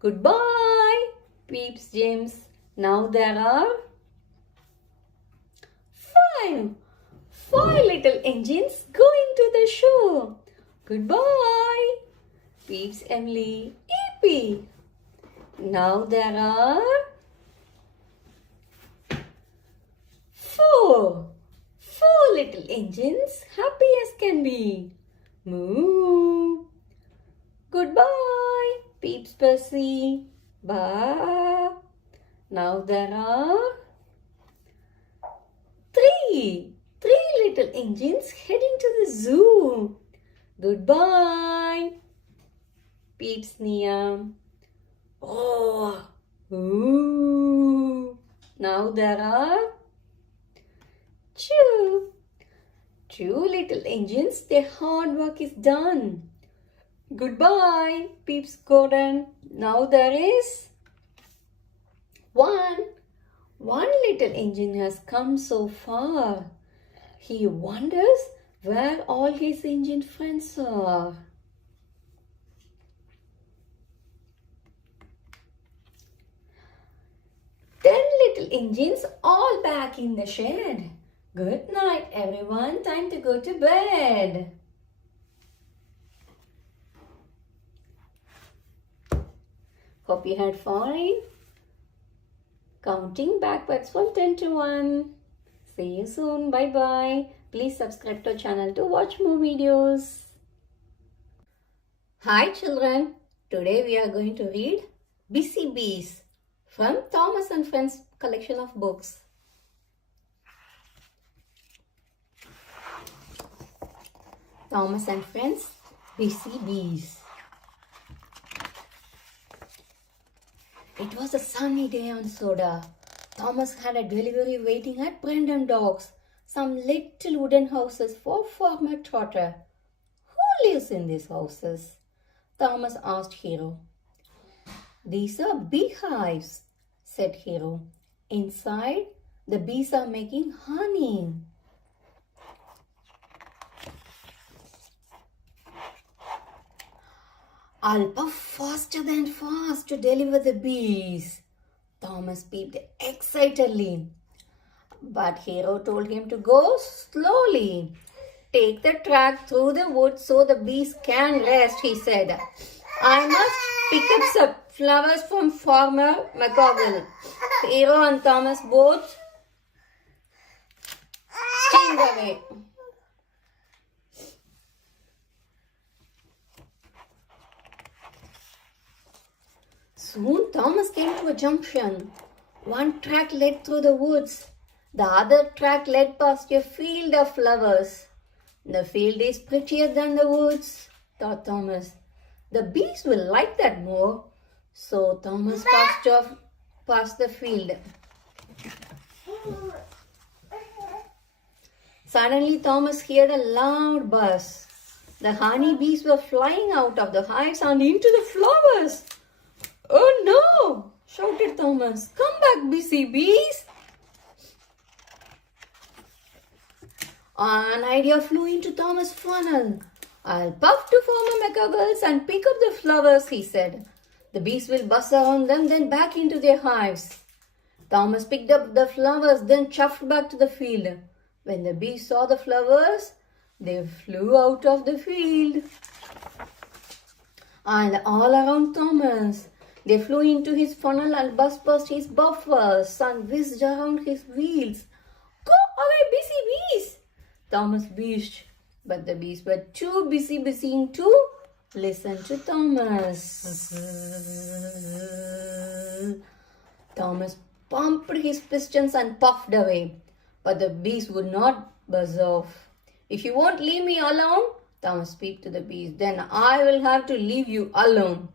Goodbye, peeps James. Now there are 5. 5 little engines going to the show. Goodbye, peeps Emily. Yippee. Now there are 4. 4 little engines, happy as can be. Moo. Goodbye, peeps Percy. Bye. Now there are 3. 3 little engines heading to the zoo. Goodbye, peeps Nia. Oh. Ooh. Now there are 2. 2 little engines, their hard work is done. Goodbye, peeps Gordon. Now there is 1. 1 little engine has come so far. He wonders where all his engine friends are. 10 little engines all back in the shed. Good night, everyone. Time to go to bed. Hope you had fun. Counting backwards from 10 to 1. See you soon. Bye bye. Please subscribe to our channel to watch more videos. Hi children. Today we are going to read Busy Bees from Thomas and Friends collection of books. Thomas and Friends, Busy Bees. It was a sunny day on Sodor. Thomas had a delivery waiting at Brandon Docks, some little wooden houses for Farmer Trotter. Who lives in these houses? Thomas asked Hero. These are beehives, said Hero. Inside, the bees are making honey. I'll puff faster than fast to deliver the bees, Thomas peeped excitedly. But Hero told him to go slowly. Take the track through the woods so the bees can rest, he said. I must pick up some flowers from Farmer McCoggle. Hero and Thomas both steamed away. Soon Thomas came to a junction. One track led through the woods. The other track led past a field of flowers. The field is prettier than the woods, thought Thomas. The bees will like that more. So Thomas passed off past the field. Suddenly Thomas heard a loud buzz. The honey bees were flying out of the hives and into the flowers. Oh no! Shouted Thomas. Come back, busy bees! An idea flew into Thomas' funnel. I'll puff to Farmer McCoggles and pick up the flowers, he said. The bees will buzz around them, then back into their hives. Thomas picked up the flowers, then chuffed back to the field. When the bees saw the flowers, they flew out of the field. And all around Thomas. They flew into his funnel and buzzed past his buffers and whizzed around his wheels. Go away, busy bees! Thomas wished, but the bees were too busy busying to listen to Thomas. Thomas pumped his pistons and puffed away, but the bees would not buzz off. If you won't leave me alone, Thomas speak to the bees, then I will have to leave you alone.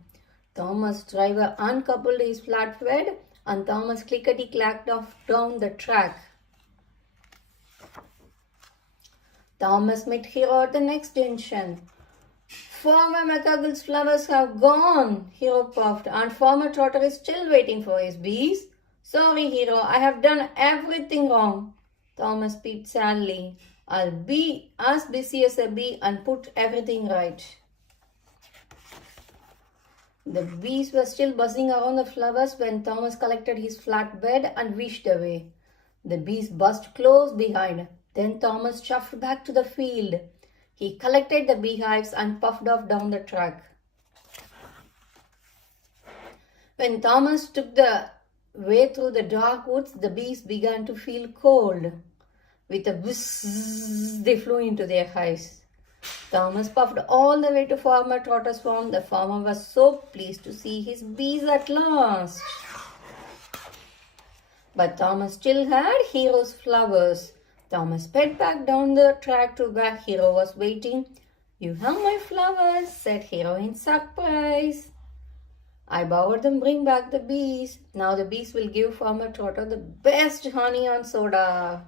Thomas' driver uncoupled his flatbed and Thomas clickety-clacked off down the track. Thomas met Hero at the next junction. Farmer McCoggle's flowers have gone, Hero puffed, and Farmer Trotter is still waiting for his bees. Sorry, Hero, I have done everything wrong. Thomas peeped sadly. I'll be as busy as a bee and put everything right. The bees were still buzzing around the flowers when Thomas collected his flatbed and wished away. The bees buzzed close behind. Then Thomas chuffed back to the field. He collected the beehives and puffed off down the track. When Thomas took the way through the dark woods, the bees began to feel cold. With a whizz, they flew into their hives. Thomas puffed all the way to Farmer Trotter's farm. The farmer was so pleased to see his bees at last. But Thomas still had Hero's flowers. Thomas sped back down the track to where Hero was waiting. You have my flowers, said Hero in surprise. I bowed them, bring back the bees. Now the bees will give Farmer Trotter the best honey on Sodor.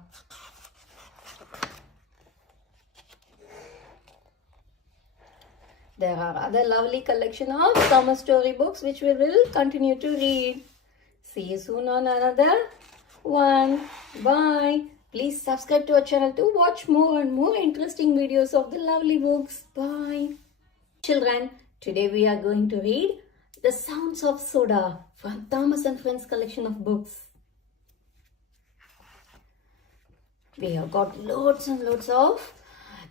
There are other lovely collection of summer storybooks which we will continue to read. See you soon on another one. Bye. Please subscribe to our channel to watch more and more interesting videos of the lovely books. Bye. Children, today we are going to read The Sounds of Sodor from Thomas and Friends collection of books. We have got loads and loads of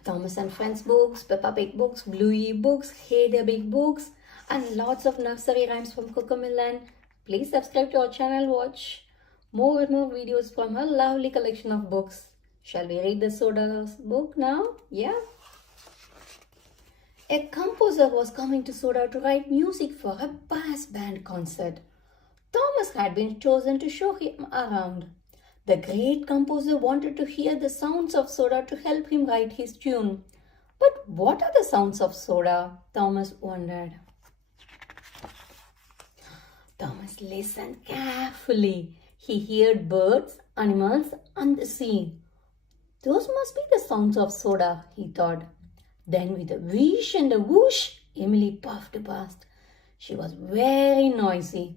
Thomas and Friends books, Peppa Pig books, Bluey books, Hey the Big books, and lots of nursery rhymes from Cocomelon. Please subscribe to our channel, watch more and more videos from her lovely collection of books. Shall we read the Sodor's book now? Yeah. A composer was coming to Sodor to write music for a brass band concert. Thomas had been chosen to show him around. The great composer wanted to hear the sounds of Sodor to help him write his tune. But what are the sounds of Sodor? Thomas wondered. Thomas listened carefully. He heard birds, animals, and the sea. Those must be the sounds of Sodor, he thought. Then with a whoosh and a whoosh, Emily puffed past. She was very noisy.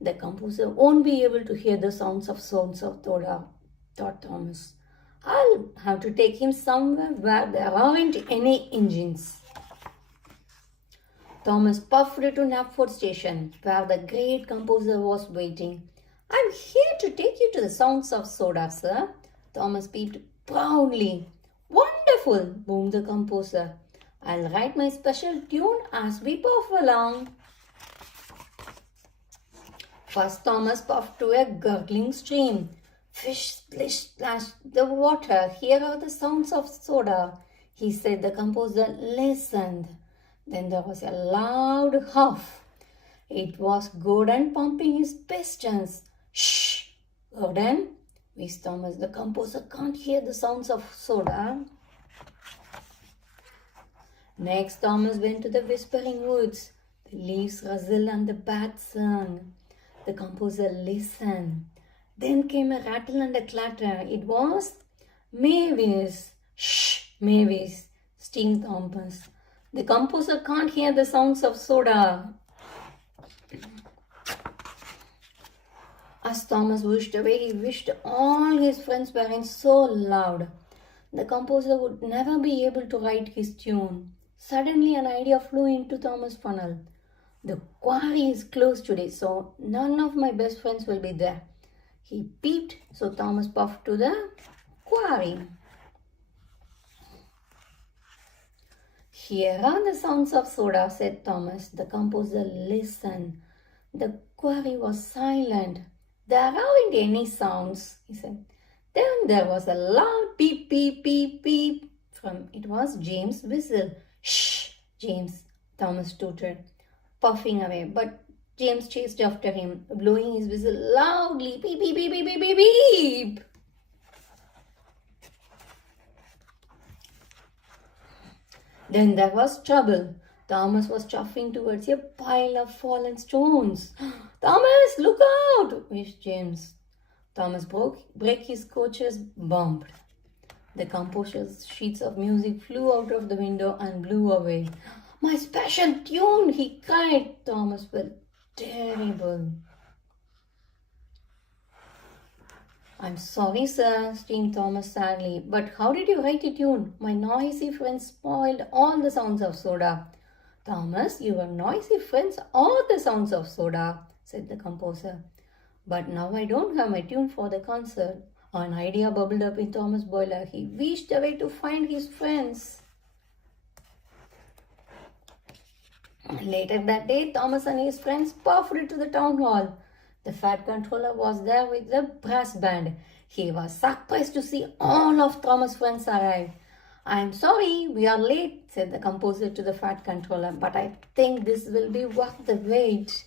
The composer won't be able to hear the sounds of Sodor, thought Thomas. I'll have to take him somewhere where there aren't any engines. Thomas puffed to Knapford Station, where the great composer was waiting. I'm here to take you to the sounds of Sodor, sir. Thomas peeped proudly. Wonderful, boomed the composer. I'll write my special tune as we puff along. First, Thomas puffed to a gurgling stream. Fish splish splashed the water. Here are the sounds of Sodor, he said. The composer listened. Then there was a loud huff. It was Gordon pumping his pistons. Shh, Gordon, wheezed Thomas. The composer can't hear the sounds of Sodor. Next, Thomas went to the whispering woods. The leaves rustled and the bats sang. The composer listened. Then came a rattle and a clatter. It was Mavis. Shh, Mavis, steamed Thomas. The composer can't hear the sounds of Sodor. As Thomas whooshed away, he wished all his friends weren't so loud. The composer would never be able to write his tune. Suddenly, an idea flew into Thomas' funnel. The quarry is closed today, so none of my best friends will be there. He peeped, so Thomas puffed to the quarry. Here are the sounds of Sodor, said Thomas. The composer listened. The quarry was silent. There aren't any sounds, he said. Then there was a loud peep, peep, peep, peep. It was James' whistle. Shh, James, Thomas tooted, puffing away. But James chased after him, blowing his whistle loudly. Beep, beep, beep, beep, beep, beep, beep. Then there was trouble. Thomas was chuffing towards a pile of fallen stones. Thomas, look out, wished James. Thomas break his coach's bumped. The composer's sheets of music flew out of the window and blew away. My special tune, he cried. Thomas felt terrible. I'm sorry, sir, screamed Thomas sadly, but how did you write a tune? My noisy friends spoiled all the sounds of Sodor. Thomas, your noisy friends are the sounds of Sodor, said the composer. But now I don't have my tune for the concert. An idea bubbled up in Thomas' boiler. He wished away to find his friends. Later that day, Thomas and his friends puffed to the town hall. The fat controller was there with the brass band. He was surprised to see all of Thomas' friends arrive. I'm sorry, we are late, said the composer to the fat controller, but I think this will be worth the wait.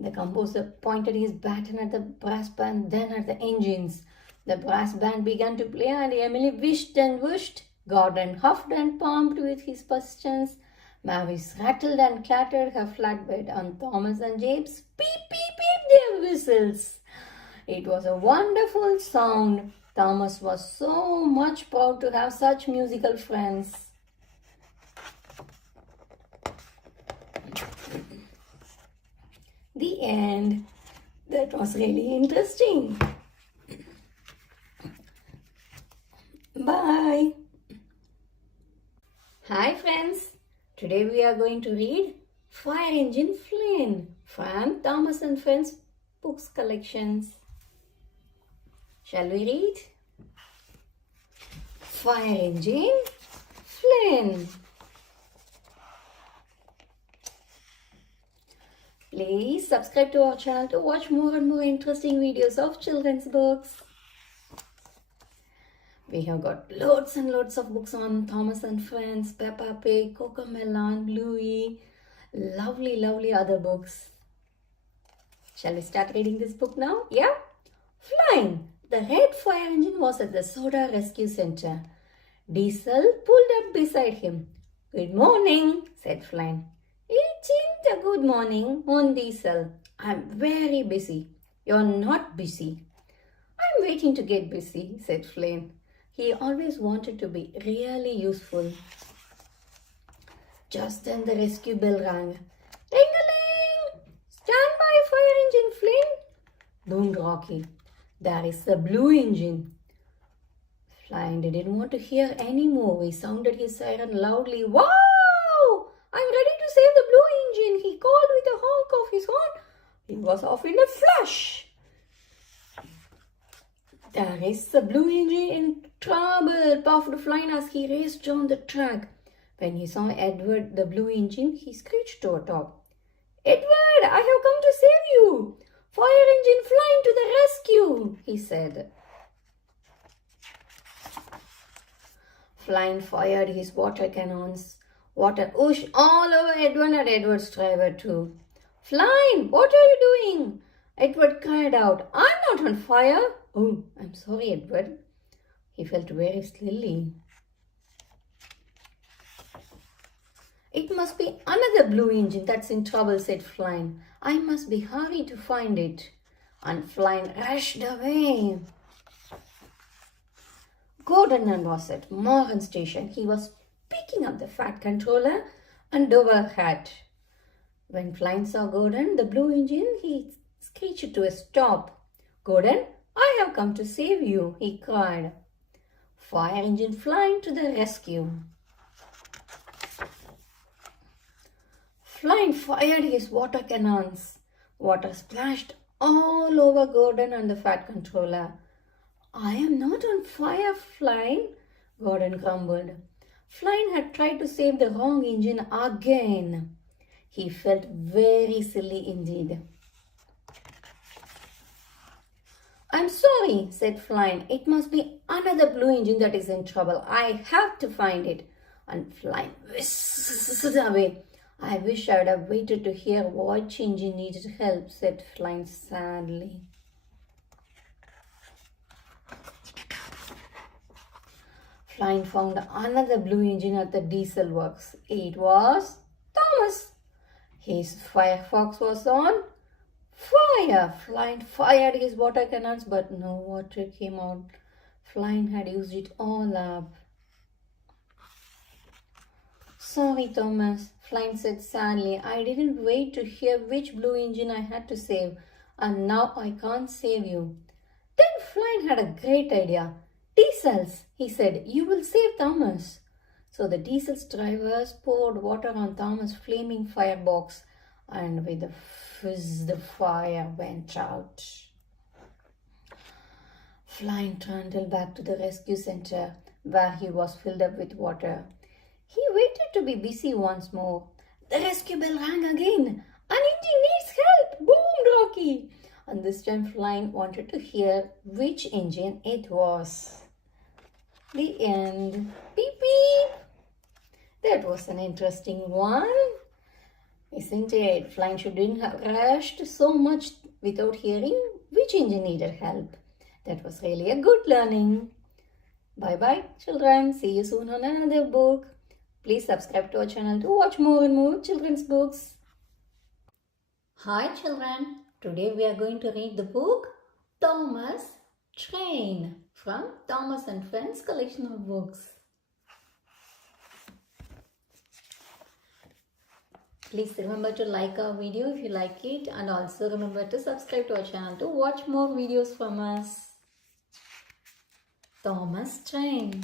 The composer pointed his baton at the brass band, then at the engines. The brass band began to play and Emily wished and whooshed. Gordon huffed and pumped with his pistons. Mavis rattled and clattered her flatbed, and Thomas and James peep, peep, peep their whistles. It was a wonderful sound. Thomas was so much proud to have such musical friends. The end. That was really interesting. Bye. Hi friends. Today we are going to read Fire Engine Flynn from Thomas and Friends books collections. Shall we read? Fire Engine Flynn. Please subscribe to our channel to watch more and more interesting videos of children's books. We have got loads and loads of books on Thomas and Friends, Peppa Pig, Cocomelon, Bluey, lovely other books. Shall we start reading this book now? Yeah? Flying! The red fire engine was at the Sodor Rescue Center. Diesel pulled up beside him. Good morning, said Flynn. It ain't a good morning, moaned Diesel. I'm very busy. You're not busy. I'm waiting to get busy, said Flynn. He always wanted to be really useful. Just then the rescue bell rang. Ding-a-ling! Stand by, fire engine, Flynn, boomed Rocky. There is the blue engine. Flynn didn't want to hear any more. He sounded his siren loudly. Wow! I'm ready to save the blue engine, he called with a honk of his horn. He was off in a flash. There is the blue engine in trouble, puffed Flynn as he raced down the track. When he saw Edward, the blue engine, he screeched to a top. Edward, I have come to save you. Fire engine flying to the rescue, he said. Flynn fired his water cannons. Water whooshed all over Edward and Edward's driver too. Flynn, what are you doing? Edward cried out. I'm not on fire. Oh, I'm sorry, Edward. He felt very silly. It must be another blue engine that's in trouble, said Flynn. I must be hurry to find it. And Flynn rushed away. Gordon was at Morgan Station. He was picking up the fat controller and Dover hat. When Flynn saw Gordon, the blue engine, he screeched to a stop. Gordon, I have come to save you, he cried. Fire engine Flynn to the rescue. Flynn fired his water cannons. Water splashed all over Gordon and the fat controller. I am not on fire, Flynn, Gordon grumbled. Flynn had tried to save the wrong engine again. He felt very silly indeed. I'm sorry, said Flynn. It must be another blue engine that is in trouble. I have to find it. And Flynn whizzed away. I wish I would have waited to hear which engine needed help, said Flynn sadly. Flynn found another blue engine at the diesel works. It was Thomas. His Firefox was on fire. Flynn fired his water cannons, but no water came out. Flynn had used it all up. Sorry, Thomas, Flynn said sadly. I didn't wait to hear which blue engine I had to save, and now I can't save you. Then Flynn had a great idea. Diesels, he said, you will save Thomas. So the diesel's drivers poured water on Thomas' flaming firebox, and with a fizz the fire went out. Flynn trundled back to the rescue center, where he was filled up with water. He waited to be busy once more. The rescue bell rang again. An engine needs help, boomed Rocky. And this time Flynn wanted to hear which engine it was. The end. Beep beep. That was an interesting one. Isn't it? Flynn shouldn't have rushed so much without hearing which engine needed help. That was really a good learning. Bye-bye, children. See you soon on another book. Please subscribe to our channel to watch more and more children's books. Hi children, today we are going to read the book Thomas Train from Thomas and Friends collection of books. Please remember to like our video if you like it, and also remember to subscribe to our channel to watch more videos from us. Thomas Train.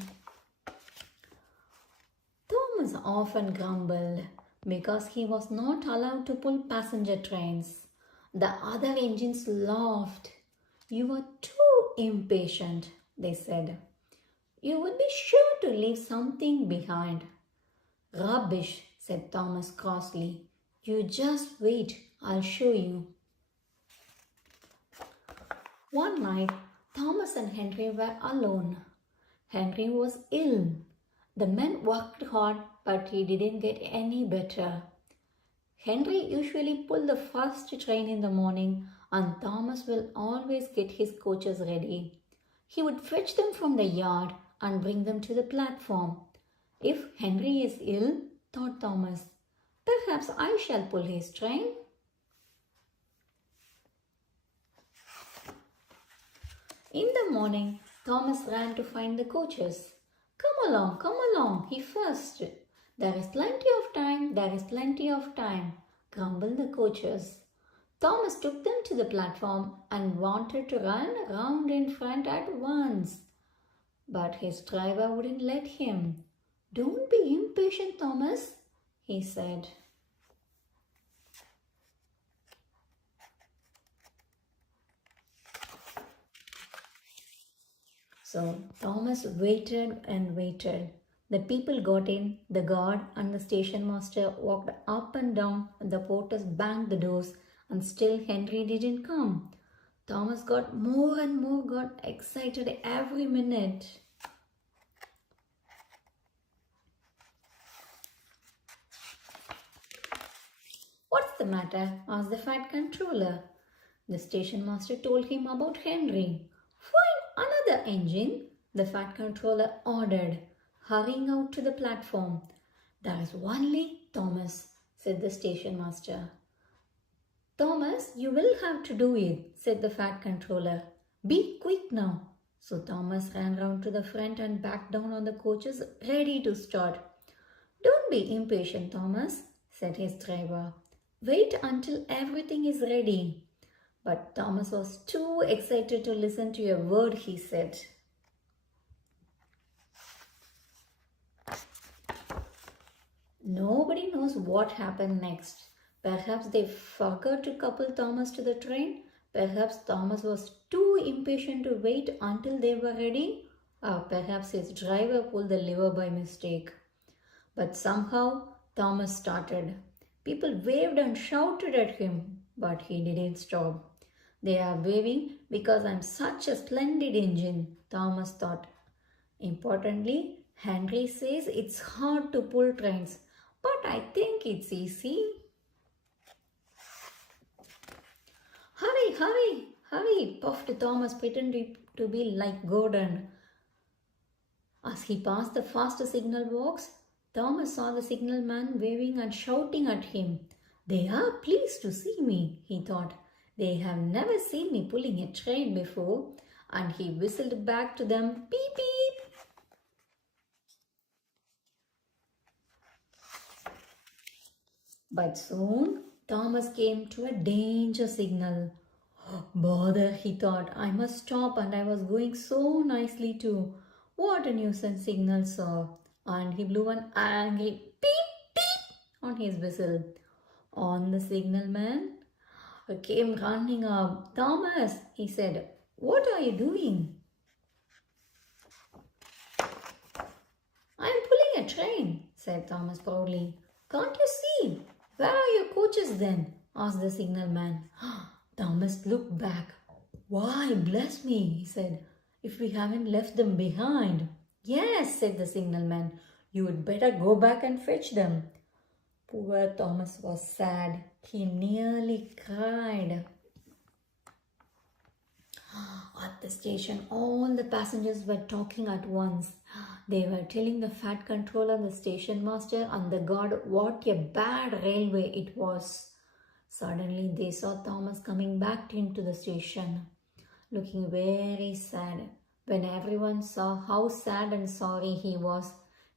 Thomas often grumbled because he was not allowed to pull passenger trains. The other engines laughed. You are too impatient, they said. You would be sure to leave something behind. Rubbish, said Thomas crossly. You just wait I'll show you. One night, Thomas and Henry were alone. Henry was ill. The men worked hard, but he didn't get any better. Henry usually pulled the first train in the morning, and Thomas will always get his coaches ready. He would fetch them from the yard and bring them to the platform. If Henry is ill, thought Thomas, perhaps I shall pull his train. In the morning, Thomas ran to find the coaches. Come along, he fussed. There is plenty of time, grumbled the coaches. Thomas took them to the platform and wanted to run round in front at once. But his driver wouldn't let him. Don't be impatient, Thomas, he said. So Thomas waited and waited. The people got in, the guard and the station master walked up and down, and the porters banged the doors, and still Henry didn't come. Thomas got more and more excited every minute. What's the matter? Asked the fat controller. The station master told him about Henry. Find another engine, the fat controller ordered, hurrying out to the platform. There is one leak, Thomas, said the station master. Thomas, you will have to do it, said the fat controller. Be quick now. So Thomas ran round to the front and back down on the coaches, ready to start. Don't be impatient, Thomas, said his driver. Wait until everything is ready. But Thomas was too excited to listen to a word he said. Nobody knows what happened next. Perhaps they forgot to couple Thomas to the train. Perhaps Thomas was too impatient to wait until they were ready. Or perhaps his driver pulled the lever by mistake. But somehow Thomas started. People waved and shouted at him, but he didn't stop. They are waving because I'm such a splendid engine, Thomas thought. Importantly, Henry says it's hard to pull trains, but I think it's easy. Hurry, puffed Thomas, pretending to be like Gordon. As he passed the fast signal box, Thomas saw the signalman waving and shouting at him. They are pleased to see me, he thought. They have never seen me pulling a train before, and he whistled back to them, beep beep. But soon Thomas came to a danger signal. Bother, he thought, I must stop, and I was going so nicely too. What a nuisance signal, sir. And he blew an angry beep beep on his whistle. On the signalman came running up. Thomas, he said, what are you doing? I'm pulling a train, said Thomas proudly. Can't you see? Where are your coaches then? Asked the signalman. Thomas looked back. Why, bless me, he said, if we haven't left them behind. Yes, said the signalman. You would better go back and fetch them. Poor Thomas was sad. He nearly cried. At the station, all the passengers were talking at once. They were telling the fat controller, the station master, and the guard what a bad railway it was. Suddenly, they saw Thomas coming back into the station, looking very sad. When everyone saw how sad and sorry he was,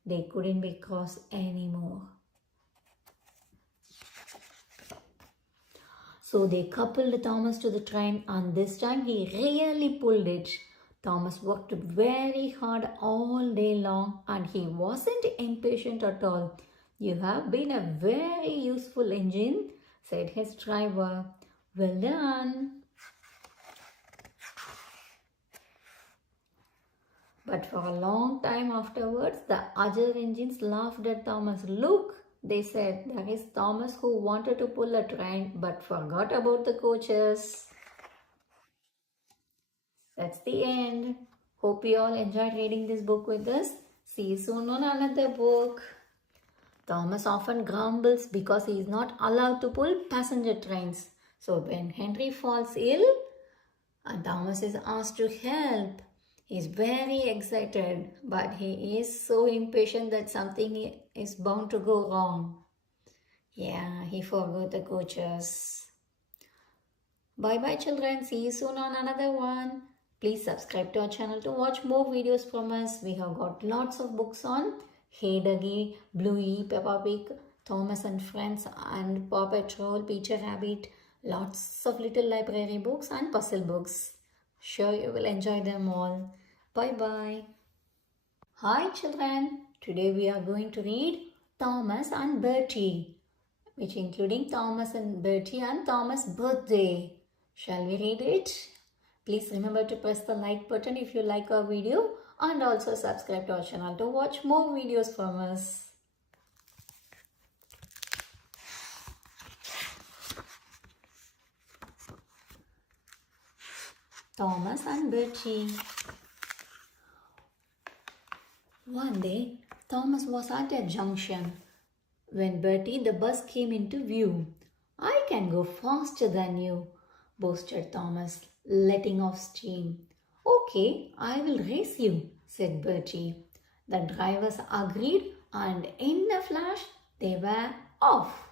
they couldn't be cross anymore. So they coupled Thomas to the train, and this time he really pulled it. Thomas worked very hard all day long, and he wasn't impatient at all. You have been a very useful engine, said his driver. Well done. But for a long time afterwards, the other engines laughed at Thomas. Look, They said there is Thomas who wanted to pull a train but forgot about the coaches. That's the end. Hope you all enjoyed reading this book with us. See you soon on another book. Thomas often grumbles because he is not allowed to pull passenger trains. So when Henry falls ill and Thomas is asked to help, he is very excited, but he is so impatient that something is bound to go wrong. Yeah, he forgot the coaches. Bye bye children. See you soon on another one. Please subscribe to our channel to watch more videos from us. We have got lots of books on Hey Dougie, Bluey, Peppa Pig, Thomas and Friends, and Paw Patrol, Peter Rabbit. Lots of little library books and puzzle books. Sure you will enjoy them all. Bye bye. Hi children. Today we are going to read Thomas and Bertie, which including Thomas and Bertie and Thomas' birthday. Shall we read it? Please remember to press the like button if you like our video and also subscribe to our channel to watch more videos from us. Thomas and Bertie. One day, Thomas was at a junction when Bertie the bus came into view. "I can go faster than you," boasted Thomas, letting off steam. "Okay, I will race you," said Bertie. The drivers agreed and in a flash they were off.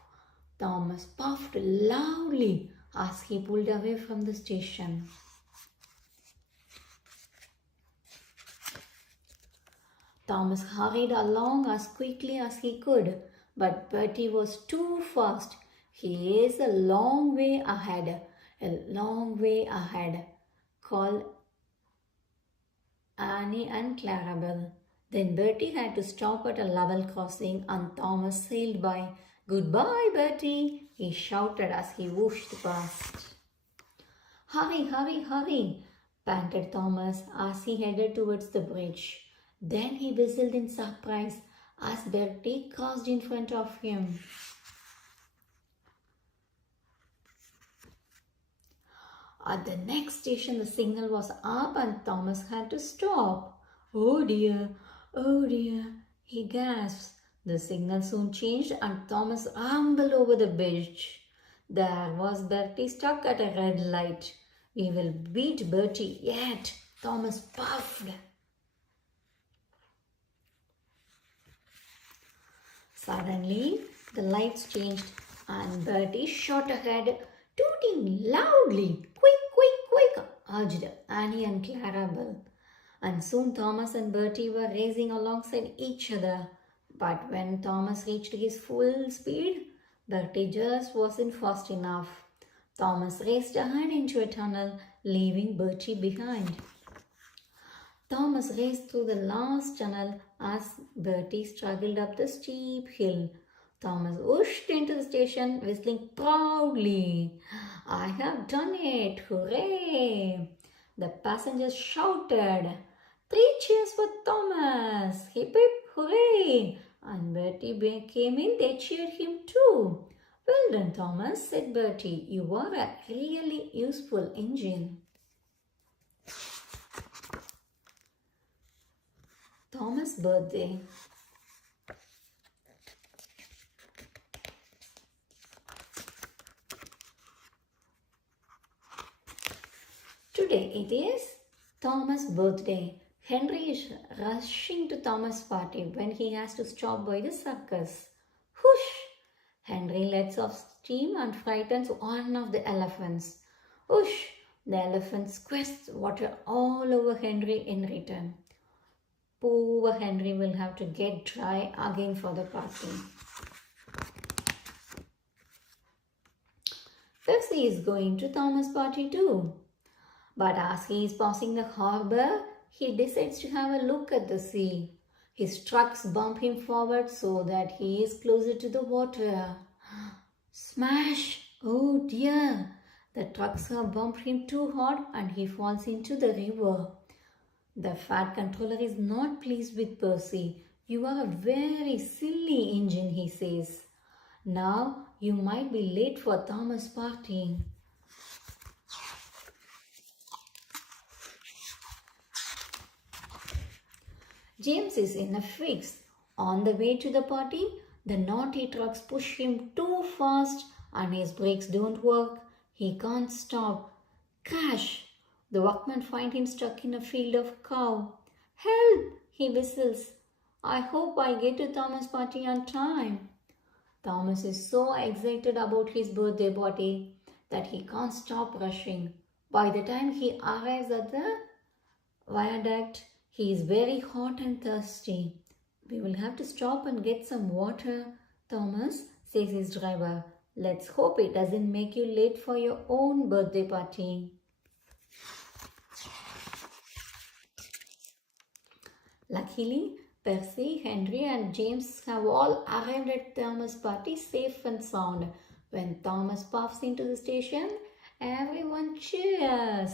Thomas puffed loudly as he pulled away from the station. Thomas hurried along as quickly as he could, but Bertie was too fast. "He is a long way ahead," called Annie and Clarabelle. Then Bertie had to stop at a level crossing and Thomas sailed by. "Goodbye, Bertie," he shouted as he whooshed past. "Hurry, hurry, hurry," panted Thomas as he headed towards the bridge. Then he whistled in surprise as Bertie crossed in front of him. At the next station, the signal was up and Thomas had to stop. Oh dear, he gasped. The signal soon changed and Thomas rumbled over the bridge. There was Bertie stuck at a red light. "We will beat Bertie yet," Thomas puffed. Suddenly, the lights changed and Bertie shot ahead, tooting loudly. "Quick, quick, quick," urged Annie and Clarabelle. And soon Thomas and Bertie were racing alongside each other. But when Thomas reached his full speed, Bertie just wasn't fast enough. Thomas raced ahead into a tunnel, leaving Bertie behind. Thomas raced through the last tunnel as Bertie struggled up the steep hill. Thomas whooshed into the station, whistling proudly. "I have done it! Hooray!" The passengers shouted. "Three cheers for Thomas! Hip hip hooray!" And Bertie came in, they cheered him too. "Well done, Thomas," said Bertie. "You are a really useful engine." Thomas' birthday. Today it is Thomas' birthday. Henry is rushing to Thomas' party when he has to stop by the circus. Whoosh! Henry lets off steam and frightens one of the elephants. Whoosh! The elephant squirts water all over Henry in return. Poor Henry will have to get dry again for the party. Percy is going to Thomas' party too. But as he is passing the harbour, he decides to have a look at the sea. His trucks bump him forward so that he is closer to the water. Smash! Oh dear! The trucks have bumped him too hard and he falls into the river. The fat controller is not pleased with Percy. You are a very silly engine, he says. Now you might be late for Thomas' party. James is in a fix. On the way to the party, the naughty trucks push him too fast and his brakes don't work. He can't stop. Crash! The workmen find him stuck in a field of cow. Help! He whistles. I hope I get to Thomas' party on time. Thomas is so excited about his birthday party that he can't stop rushing. By the time he arrives at the viaduct, he is very hot and thirsty. We will have to stop and get some water, Thomas, says his driver. Let's hope it doesn't make you late for your own birthday party. Luckily, Percy, Henry and James have all arrived at Thomas' party safe and sound. When Thomas puffs into the station, everyone cheers.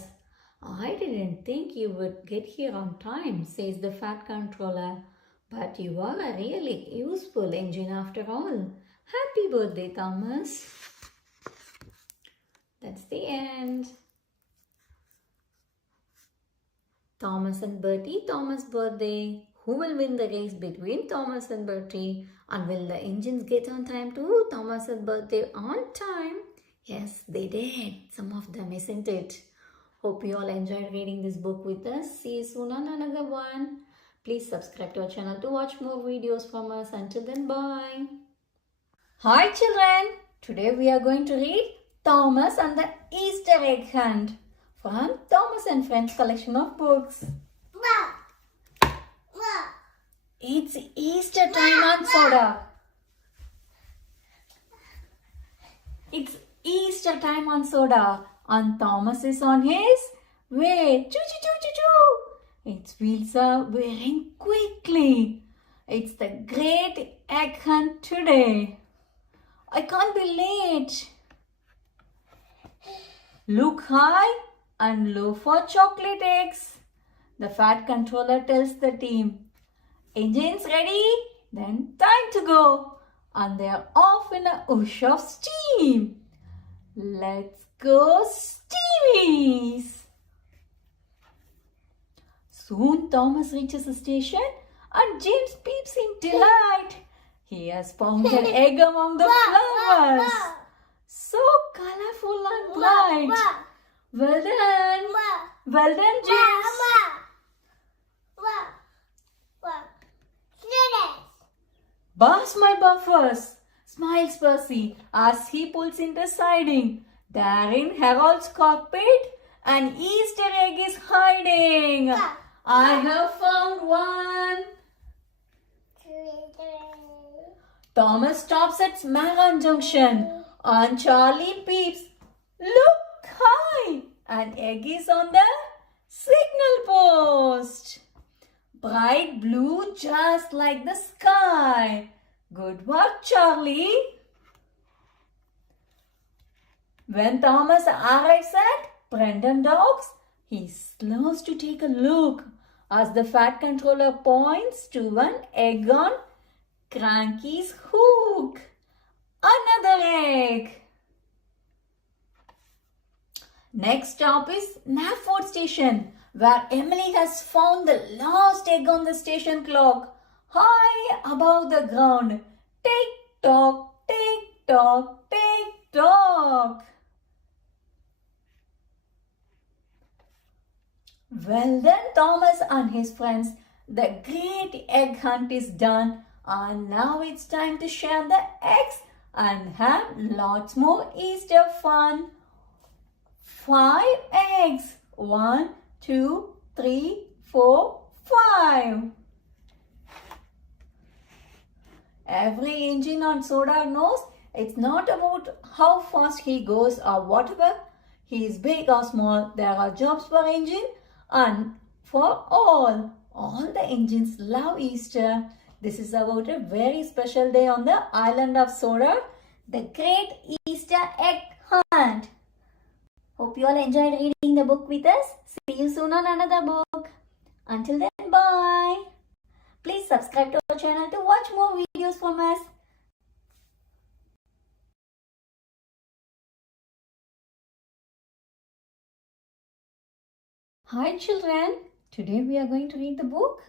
I didn't think you would get here on time, says the fat controller. But you are a really useful engine after all. Happy birthday, Thomas. That's the end. Thomas and Bertie, Thomas' birthday. Who will win the race between Thomas and Bertie? And will the engines get on time to Thomas' birthday on time? Yes, they did. Some of them, isn't it? Hope you all enjoyed reading this book with us. See you soon on another one. Please subscribe to our channel to watch more videos from us. Until then, bye. Hi children. Today we are going to read Thomas and the Easter Egg Hunt from Thomas and Friends collection of books. It's Easter time on Sodor. It's Easter time on Sodor. And Thomas is on his way. Choo-choo-choo-choo-choo. Its wheels are wearing quickly. It's the great egg hunt today. I can't be late. Look high and low for chocolate eggs. The fat controller tells the team. Engines ready? Then time to go. And they are off in a whoosh of steam. Let's go steamies! Soon Thomas reaches the station and James peeps in delight. He has found an egg among the flowers. So colourful and bright. Well done. Well done, James. Burst my buffers, smiles Percy as he pulls in the siding. There in Harold's cockpit, an Easter egg is hiding. I have found one. Thomas stops at Smaran Junction and Charlie peeps. Look high! An egg is on the signal post. Bright blue just like the sky. Good work, Charlie. When Thomas arrives at Brandon Docks, he slows to take a look as the fat controller points to an egg on Cranky's hook. Another egg. Next stop is Nafford Station, where Emily has found the last egg on the station clock, high above the ground. Tick-tock, tick-tock, tick-tock. Well done, Thomas and his friends. The great egg hunt is done, and now it's time to share the eggs and have lots more Easter fun. 5 eggs. 1, 2, 3, 4, 5. Every engine on Sodor knows it's not about how fast he goes or whatever. He is big or small. There are jobs per engine and for all. All the engines love Easter. This is about a very special day on the island of Sodor, the Great Easter Egg Hunt. Hope you all enjoyed reading the book with us. See you soon on another book. Until then, bye. Please subscribe to our channel to watch more videos from us. Hi children, today we are going to read the book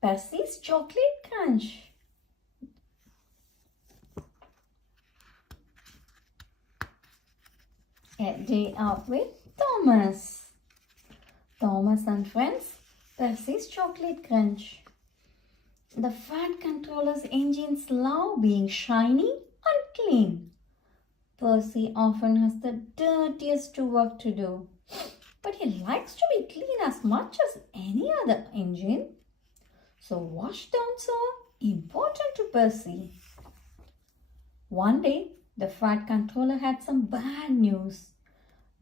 Percy's Chocolate Crunch. A Day Out with Thomas. Thomas and Friends, Percy's Chocolate Crunch. The Fat Controller's engines love being shiny and clean. Percy often has the dirtiest work to do, but he likes to be clean as much as any other engine. So washdowns are important to Percy. One day, the Fat Controller had some bad news.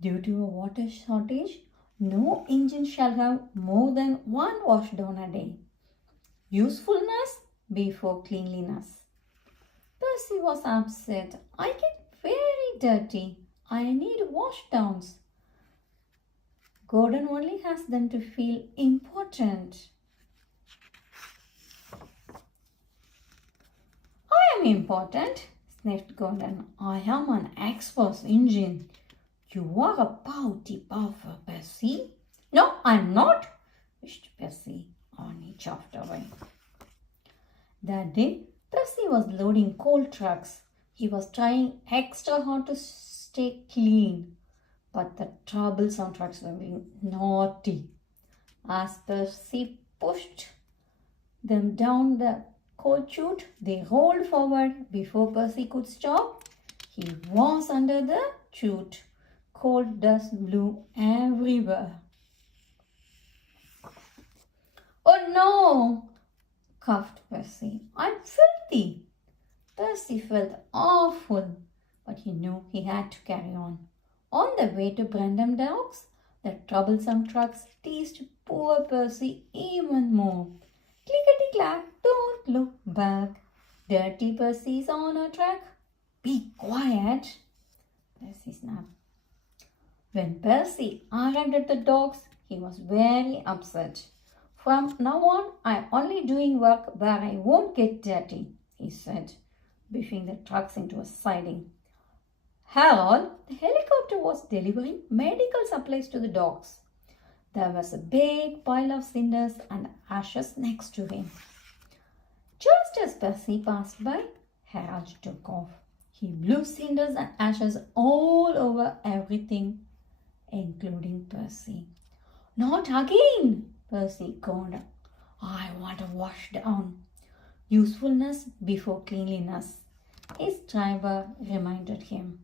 Due to a water shortage, no engine shall have more than one washdown a day. Usefulness before cleanliness. Percy was upset. I get very dirty. I need washdowns. Gordon only has them to feel important. I am important, sniffed Gordon. I am an express engine. You are a pouty puffer, Percy. No, I'm not, wished Percy on each afterward. That day, Percy was loading coal trucks. He was trying extra hard to stay clean, but the troublesome trucks were being naughty. As Percy pushed them down the coal chute, they rolled forward. Before Percy could stop, he was under the chute. Cold dust blew everywhere. Oh no, coughed Percy. I'm filthy. Percy felt awful, but he knew he had to carry on. On the way to Brendam Docks, the troublesome trucks teased poor Percy even more. Clickety-clack, don't look back. Dirty Percy's on a track. Be quiet, Percy snapped. When Percy arrived at the docks, he was very upset. From now on, I'm only doing work where I won't get dirty, he said, biffing the trucks into a siding. Harold, the helicopter, was delivering medical supplies to the docks. There was a big pile of cinders and ashes next to him. Just as Percy passed by, Harold took off. He blew cinders and ashes all over everything, including Percy. Not again, Percy groaned. I want a wash down. Usefulness before cleanliness, his driver reminded him.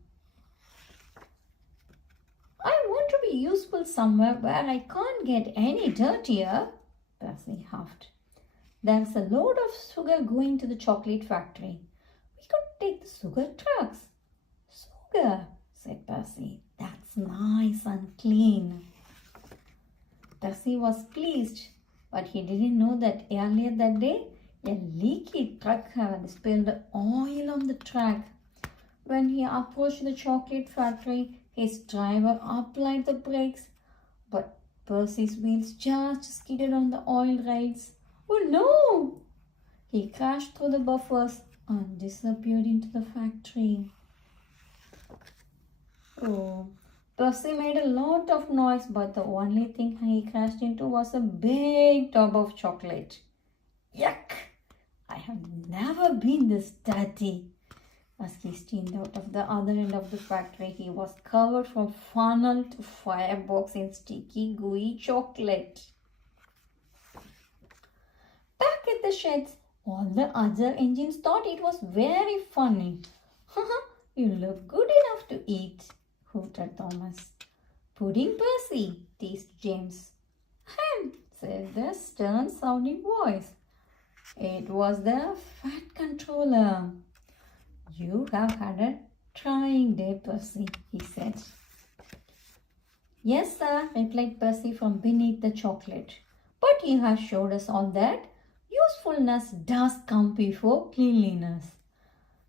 I want to be useful somewhere where I can't get any dirtier, Percy huffed. There's a load of sugar going to the chocolate factory. We could take the sugar trucks. Sugar, said Percy. That's nice and clean. Percy was pleased, but he didn't know that earlier that day, a leaky truck had spilled oil on the track. When he approached the chocolate factory, his driver applied the brakes, but Percy's wheels just skidded on the oil rails. Oh no! He crashed through the buffers and disappeared into the factory. Oh, Percy made a lot of noise, but the only thing he crashed into was a big tub of chocolate. Yuck! I have never been this dirty. As he steamed out of the other end of the factory, he was covered from funnel to firebox in sticky, gooey chocolate. Back at the sheds, all the other engines thought it was very funny. You look good enough to eat, hooted Thomas. Pudding Percy, teased James. Said the stern-sounding voice. It was the Fat Controller. You have had a trying day, Percy, he said. Yes, sir, replied Percy from beneath the chocolate. But you have showed us all that usefulness does come before cleanliness.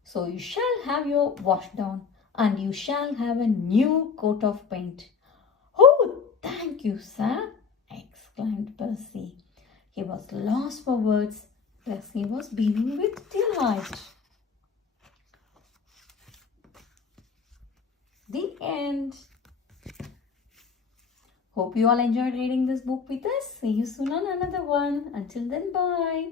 So you shall have your washdown, and you shall have a new coat of paint. Oh, thank you, sir, exclaimed Percy. He was lost for words Percy was beaming with delight. The end. Hope you all enjoyed reading this book with us. See you soon on another one. Until then, bye.